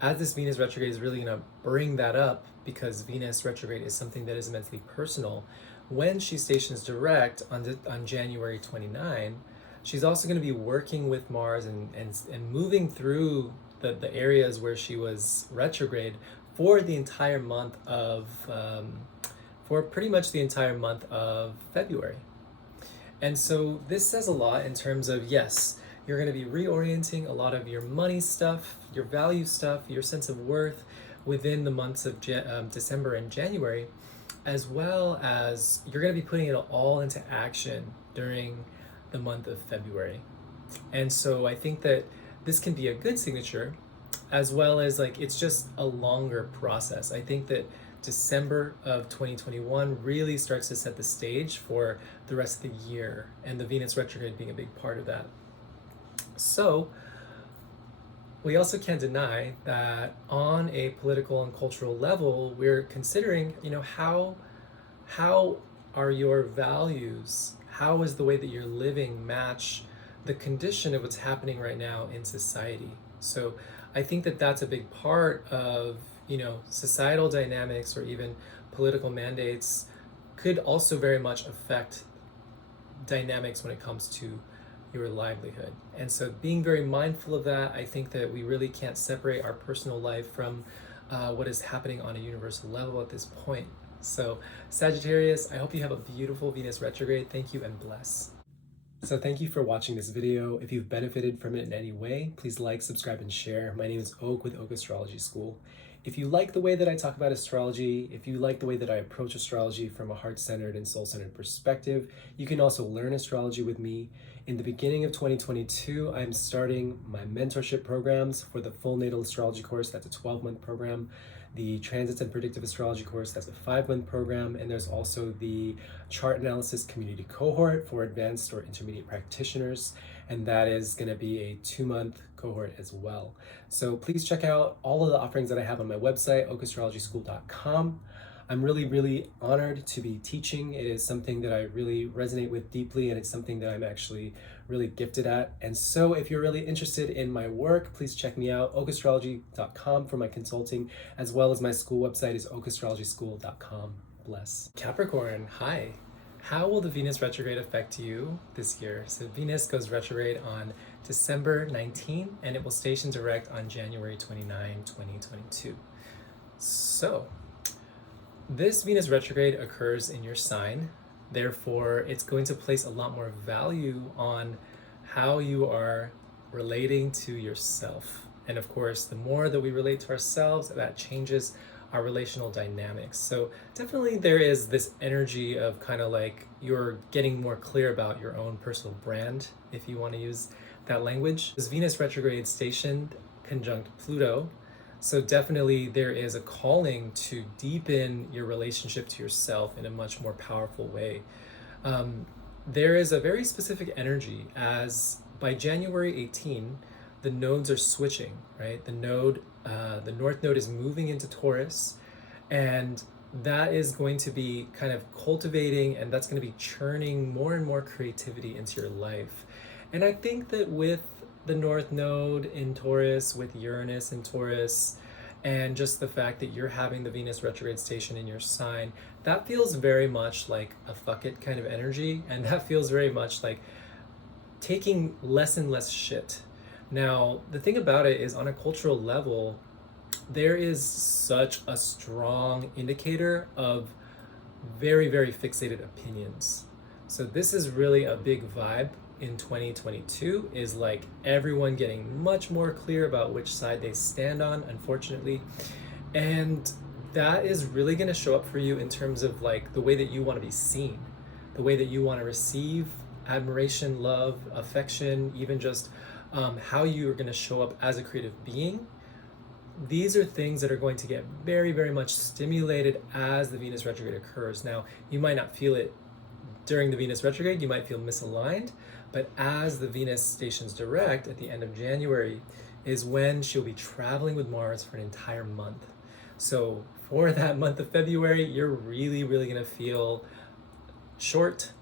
As this Venus retrograde is really going to bring that up, because Venus retrograde is something that is immensely personal. When she stations direct on January 29, she's also going to be working with Mars and moving through the areas where she was retrograde for the entire month of, for pretty much the entire month of February. And so this says a lot in terms of, yes, you're going to be reorienting a lot of your money stuff, your value stuff, your sense of worth within the months of December and January, as well as you're going to be putting it all into action during the month of February. And so I think that this can be a good signature, as well as like it's just a longer process. I think that December of 2021 really starts to set the stage for the rest of the year, and the Venus retrograde being a big part of that. So we also can't deny that on a political and cultural level, we're considering, how are your values, how is the way that you're living match the condition of what's happening right now in society. So I think that that's a big part of, societal dynamics or even political mandates could also very much affect dynamics when it comes to your livelihood. And so being very mindful of that, I think that we really can't separate our personal life from what is happening on a universal level at this point. So Sagittarius, I hope you have a beautiful Venus retrograde. Thank you and bless. So thank you for watching this video. If you've benefited from it in any way, please like, subscribe, and share. My name is Oak with Oak Astrology School. If you like the way that I talk about astrology, if you like the way that I approach astrology from a heart-centered and soul-centered perspective, you can also learn astrology with me. In the beginning of 2022, I'm starting my mentorship programs for the full natal astrology course. That's a 12-month program. The transits and predictive astrology course, that's a 5-month program. And there's also the chart analysis community cohort for advanced or intermediate practitioners. And that is going to be a 2-month cohort as well. So please check out all of the offerings that I have on my website, okastrologyschool.com. I'm really, really honored to be teaching. It is something that I really resonate with deeply, and it's something that I'm actually really gifted at. And so if you're really interested in my work, please check me out, okastrology.com for my consulting, as well as my school website is okastrologyschool.com. Bless. Capricorn, hi. How will the Venus retrograde affect you this year? So Venus goes retrograde on December 19, and it will station direct on January 29, 2022. So this Venus retrograde occurs in your sign. Therefore, it's going to place a lot more value on how you are relating to yourself. And of course, the more that we relate to ourselves, that changes our relational dynamics. So definitely there is this energy of kind of like you're getting more clear about your own personal brand, if you want to use that language. This Venus retrograde stationed conjunct Pluto. So definitely there is a calling to deepen your relationship to yourself in a much more powerful way. There is a very specific energy as by January 18, the nodes are switching, right? The North Node is moving into Taurus, and that is going to be kind of cultivating, and that's going to be churning more and more creativity into your life. And I think that with the North Node in Taurus, with Uranus in Taurus, and just the fact that you're having the Venus retrograde station in your sign, that feels very much like a fuck it kind of energy, and that feels very much like taking less and less shit. Now, the thing about it is, on a cultural level, there is such a strong indicator of very, very fixated opinions. So this is really a big vibe in 2022, is like everyone getting much more clear about which side they stand on, unfortunately. And that is really going to show up for you in terms of like the way that you want to be seen, the way that you want to receive admiration, love, affection, even just how you are going to show up as a creative being. These are things that are going to get very, very much stimulated as the Venus retrograde occurs. Now, you might not feel it during the Venus retrograde, you might feel misaligned, but as the Venus stations direct at the end of January is when she'll be traveling with Mars for an entire month. So for that month of February, you're really, really going to feel short,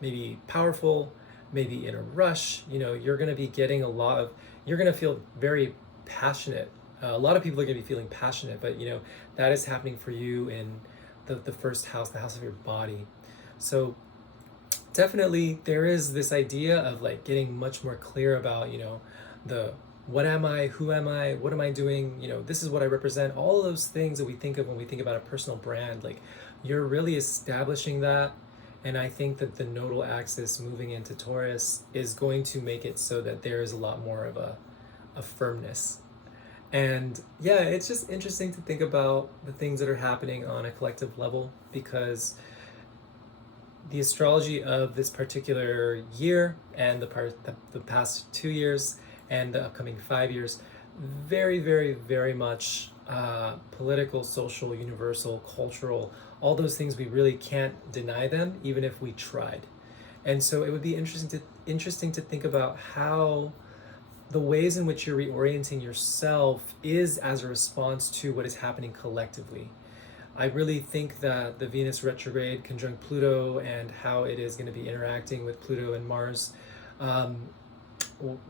maybe powerful, maybe in a rush. You're going to be getting you're going to feel very passionate. A lot of people are going to be feeling passionate, but that is happening for you in the first house, the house of your body. So definitely there is this idea of like getting much more clear about, the what am I, who am I, what am I doing, this is what I represent, all of those things that we think of when we think about a personal brand. Like, you're really establishing that. And I think that the nodal axis moving into Taurus is going to make it so that there is a lot more of a firmness. And yeah, it's just interesting to think about the things that are happening on a collective level, because the astrology of this particular year and the past 2 years and the upcoming 5 years, very, very, very much political, social, universal, cultural, all those things, we really can't deny them even if we tried. And so it would be interesting to think about how the ways in which you're reorienting yourself is as a response to what is happening collectively. I really think that the Venus retrograde conjunct Pluto and how it is going to be interacting with Pluto and Mars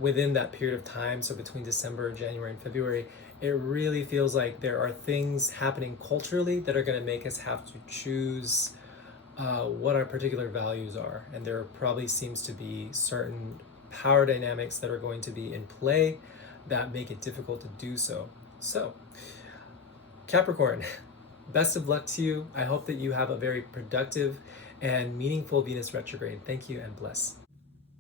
within that period of time, so between December, January, and February, it really feels like there are things happening culturally that are going to make us have to choose what our particular values are. And there probably seems to be certain power dynamics that are going to be in play that make it difficult to do so. So, Capricorn, best of luck to you. I hope that you have a very productive and meaningful Venus retrograde. Thank you and bless.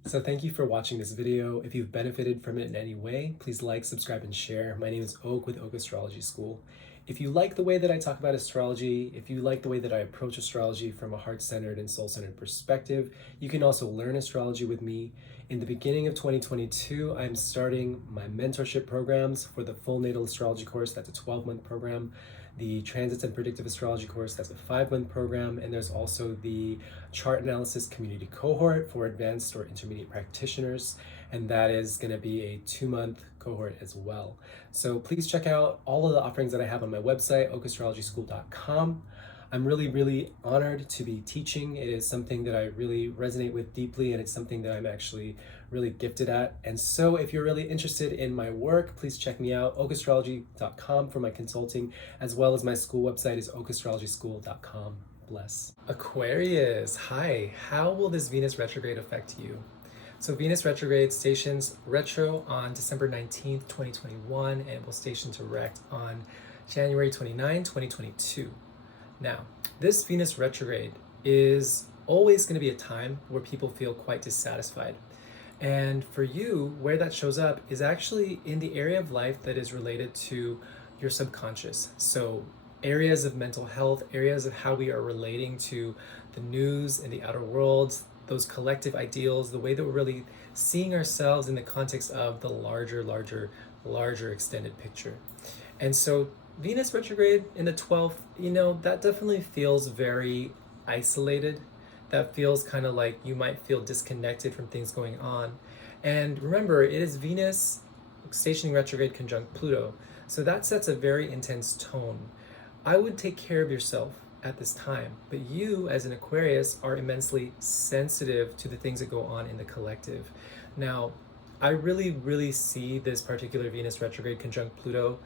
So thank you for watching this video. If you've benefited from it in any way, please like, subscribe, and share. My name is Oak with Oak Astrology School. If you like the way that I talk about astrology, if you like the way that I approach astrology from a heart-centered and soul-centered perspective, you can also learn astrology with me. In the beginning of 2022, I'm starting my mentorship programs for the full natal astrology course. That's a 12-month program. The transits and predictive astrology course, that's a 5-month program. And there's also the chart analysis community cohort for advanced or intermediate practitioners. And that is going to be a 2-month cohort as well. So please check out all of the offerings that I have on my website, okastrologyschool.com. I'm really, really honored to be teaching. It is something that I really resonate with deeply, and it's something that I'm actually really gifted at. And so if you're really interested in my work, please check me out, okastrology.com, for my consulting, as well as my school website is okastrologyschool.com. Bless. Aquarius, hi. How will this Venus retrograde affect you? So Venus retrograde stations retro on December 19th, 2021, and will station direct on January 29, 2022. Now, this Venus retrograde is always going to be a time where people feel quite dissatisfied. And for you, where that shows up is actually in the area of life that is related to your subconscious. So areas of mental health, areas of how we are relating to the news and the outer world, those collective ideals, the way that we're really seeing ourselves in the context of the larger extended picture. And so Venus retrograde in the 12th, that definitely feels very isolated. That feels kind of like you might feel disconnected from things going on. And remember, it is Venus stationing retrograde conjunct Pluto. So that sets a very intense tone. I would take care of yourself at this time, but you as an Aquarius are immensely sensitive to the things that go on in the collective. Now, I really, really see this particular Venus retrograde conjunct Pluto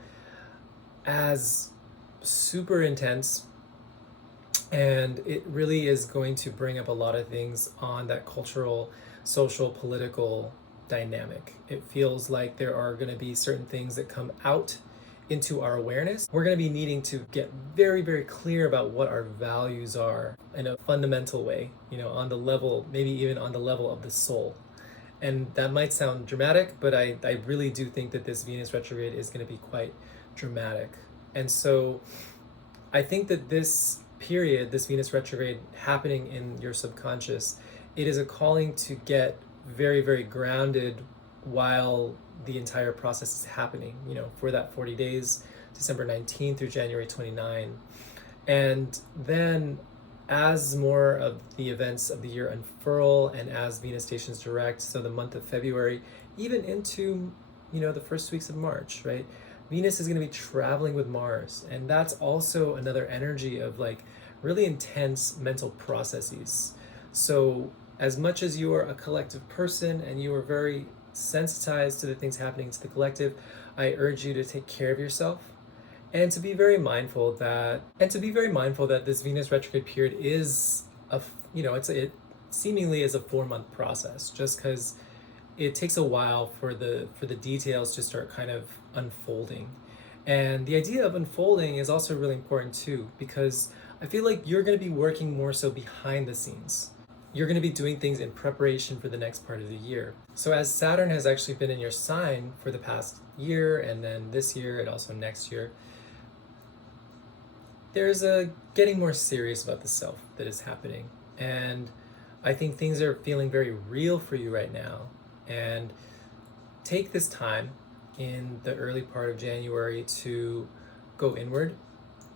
as super intense, and it really is going to bring up a lot of things on that cultural, social, political dynamic. It feels like there are going to be certain things that come out into our awareness. We're going to be needing to get very, very clear about what our values are in a fundamental way, on the level, maybe even on the level of the soul. And that might sound dramatic, but I really do think that this Venus retrograde is going to be quite dramatic. And so I think that this period, this Venus retrograde happening in your subconscious, it is a calling to get very, very grounded while the entire process is happening, for that 40 days, December 19th through January 29. And then as more of the events of the year unfurl and as Venus stations direct, so the month of February, even into, the first weeks of March, right? Venus is going to be traveling with Mars. And that's also another energy of like really intense mental processes. So as much as you are a collective person and you are very sensitized to the things happening to the collective, I urge you to take care of yourself and to be very mindful that this Venus retrograde period is it seemingly is a 4-month process, just because it takes a while for the details to start kind of unfolding. And the idea of unfolding is also really important too, because I feel like you're going to be working more so behind the scenes. You're going to be doing things in preparation for the next part of the year. So as Saturn has actually been in your sign for the past year, and then this year and also next year, there's a getting more serious about the self that is happening. And I think things are feeling very real for you right now. And take this time in the early part of January to go inward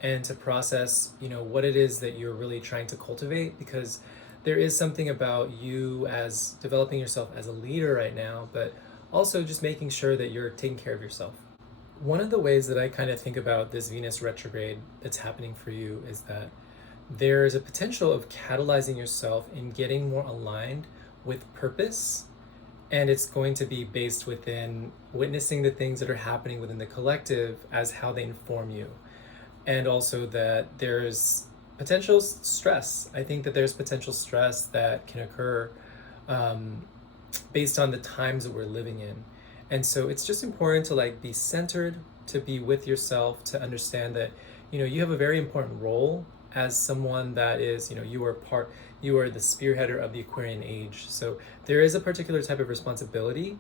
and to process, what it is that you're really trying to cultivate, because there is something about you as developing yourself as a leader right now, but also just making sure that you're taking care of yourself. One of the ways that I kind of think about this Venus retrograde that's happening for you is that there is a potential of catalyzing yourself in getting more aligned with purpose. And it's going to be based within witnessing the things that are happening within the collective as how they inform you. And also that there's potential stress. I think that there's potential stress that can occur based on the times that we're living in. And so it's just important to like be centered, to be with yourself, to understand that, you have a very important role as someone that is, you are the spearheader of the Aquarian age. So there is a particular type of responsibility.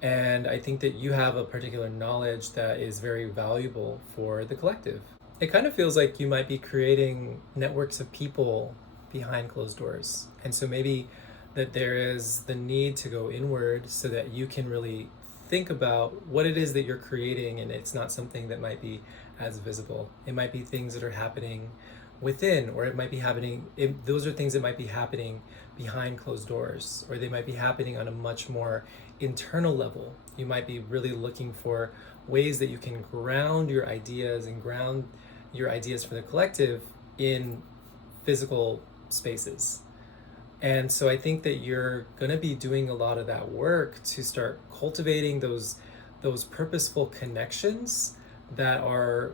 And I think that you have a particular knowledge that is very valuable for the collective. It kind of feels like you might be creating networks of people behind closed doors. And so maybe that there is the need to go inward so that you can really think about what it is that you're creating, and it's not something that might be as visible. It might be things that are happening within, or it might be happening, those are things that might be happening behind closed doors, or they might be happening on a much more internal level. You might be really looking for ways that you can ground your ideas and ground your ideas for the collective in physical spaces. And so I think that you're going to be doing a lot of that work to start cultivating those purposeful connections that are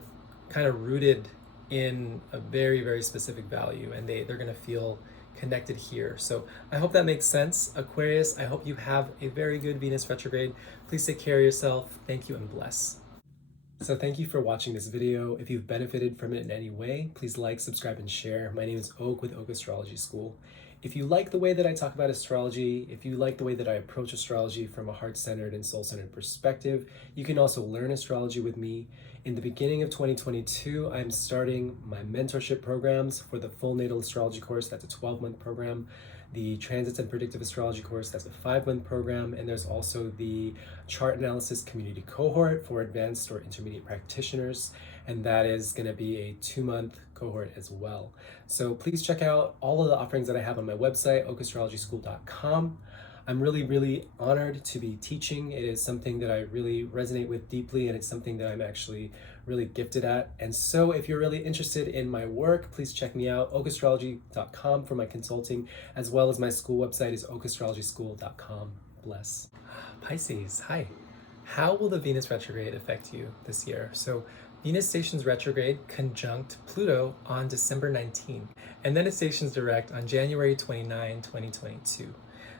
kind of rooted in a very, very specific value, and they're going to feel connected here. So I hope that makes sense. Aquarius, I hope you have a very good Venus retrograde. Please take care of yourself. Thank you and bless. So thank you for watching this video. If you've benefited from it in any way, please like, subscribe, and share. My name is Oak with Oak Astrology School. If you like the way that I talk about astrology, if you like the way that I approach astrology from a heart-centered and soul-centered perspective, you can also learn astrology with me. In the beginning of 2022, I'm starting my mentorship programs for the full natal astrology course. That's a 12-month program. The transits and predictive astrology course, that's a 5-month program. And there's also the chart analysis community cohort for advanced or intermediate practitioners. And that is going to be a 2-month cohort as well. So please check out all of the offerings that I have on my website, okastrologyschool.com. I'm really, really honored to be teaching. It is something that I really resonate with deeply, and it's something that I'm actually really gifted at. And so if you're really interested in my work, please check me out, okastrology.com for my consulting, as well as my school website is okastrologyschool.com. Bless. Pisces, hi. How will the Venus retrograde affect you this year? So Venus stations retrograde conjunct Pluto on December 19, and then it stations direct on January 29, 2022.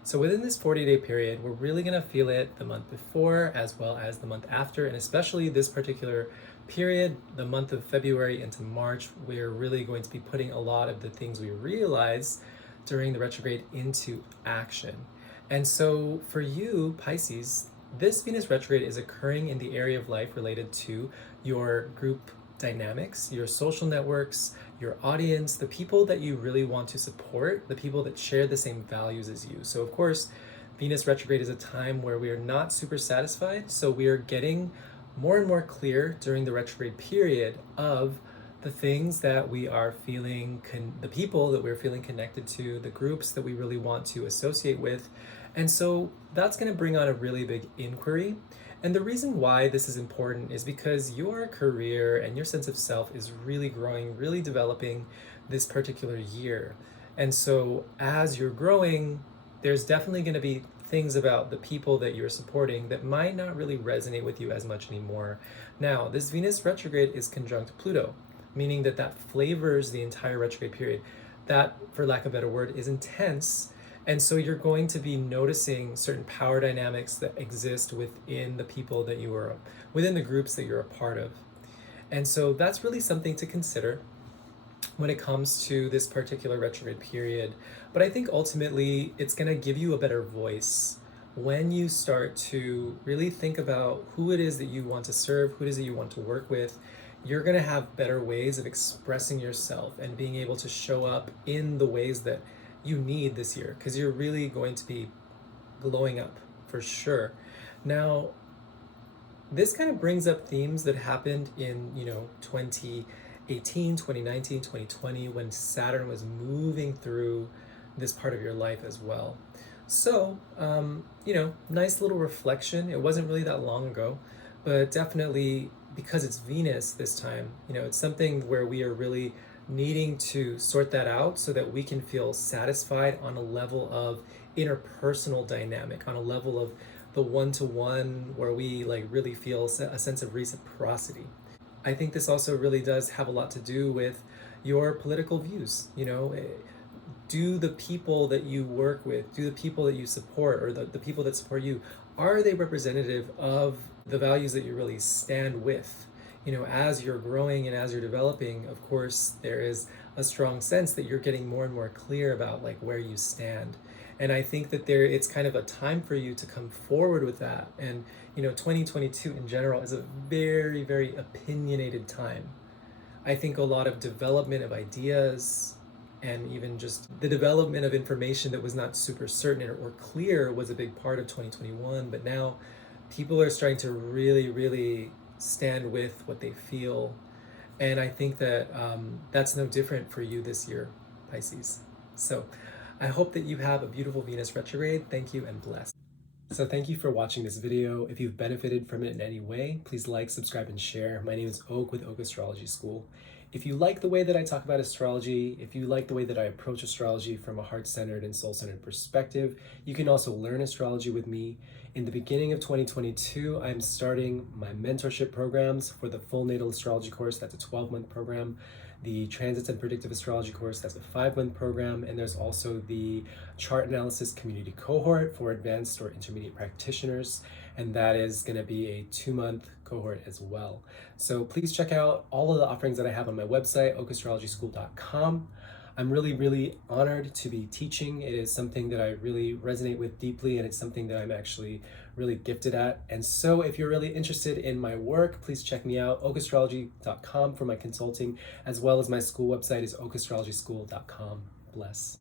So within this 40-day period, we're really going to feel it the month before as well as the month after, and especially this particular period, the month of February into March, we're really going to be putting a lot of the things we realize during the retrograde into action. And so for you, Pisces, this Venus retrograde is occurring in the area of life related to your group dynamics, your social networks, your audience, the people that you really want to support, the people that share the same values as you. So of course, Venus retrograde is a time where we are not super satisfied, so we are getting more and more clear during the retrograde period of the things that we are feeling, the people that we're feeling connected to, the groups that we really want to associate with. And so that's going to bring on a really big inquiry. And the reason why this is important is because your career and your sense of self is really growing, really developing this particular year. And so as you're growing, there's definitely going to be things about the people that you're supporting that might not really resonate with you as much anymore. Now, this Venus retrograde is conjunct Pluto, meaning that that flavors the entire retrograde period. That, for lack of a better word, is intense. And so you're going to be noticing certain power dynamics that exist within the people that you are, within the groups that you're a part of. And so that's really something to consider when it comes to this particular retrograde period. But I think ultimately it's going to give you a better voice when you start to really think about who it is that you want to serve, who it is that you want to work with. You're going to have better ways of expressing yourself and being able to show up in the ways that you need this year, because you're really going to be glowing up for sure. Now, this kind of brings up themes that happened in 2018, 2019, 2020, when Saturn was moving through this part of your life as well. So nice little reflection. It wasn't really that long ago, but definitely because it's Venus this time, it's something where we are really needing to sort that out so that we can feel satisfied on a level of interpersonal dynamic, on a level of the one-to-one where we really feel a sense of reciprocity. I think this also really does have a lot to do with your political views. Do the people that you work with, do the people that you support, or the people that support you, are they representative of the values that you really stand with? As you're growing and as you're developing, of course, there is a strong sense that you're getting more and more clear about where you stand. And I think that it's kind of a time for you to come forward with that. And 2022 in general is a very, very opinionated time. I think a lot of development of ideas and even just the development of information that was not super certain or clear was a big part of 2021. But now people are starting to really, really stand with what they feel. And I think that that's no different for you this year, Pisces. So I hope that you have a beautiful Venus retrograde. Thank you and bless. So thank you for watching this video. If you've benefited from it in any way, please like, subscribe, and share. My name is Oak with Oak Astrology School. If you like the way that I talk about astrology, if you like the way that I approach astrology from a heart-centered and soul-centered perspective, you can also learn astrology with me. In the beginning of 2022, I'm starting my mentorship programs for the full natal astrology course. That's a 12-month program. The transits and predictive astrology course, that's a 5-month program. And there's also the chart analysis community cohort for advanced or intermediate practitioners. And that is going to be a 2-month cohort as well. So please check out all of the offerings that I have on my website, okastrologyschool.com. I'm really, really honored to be teaching. It is something that I really resonate with deeply, and it's something that I'm actually really gifted at. And so if you're really interested in my work, please check me out, okastrology.com for my consulting, as well as my school website is okastrologyschool.com. Bless.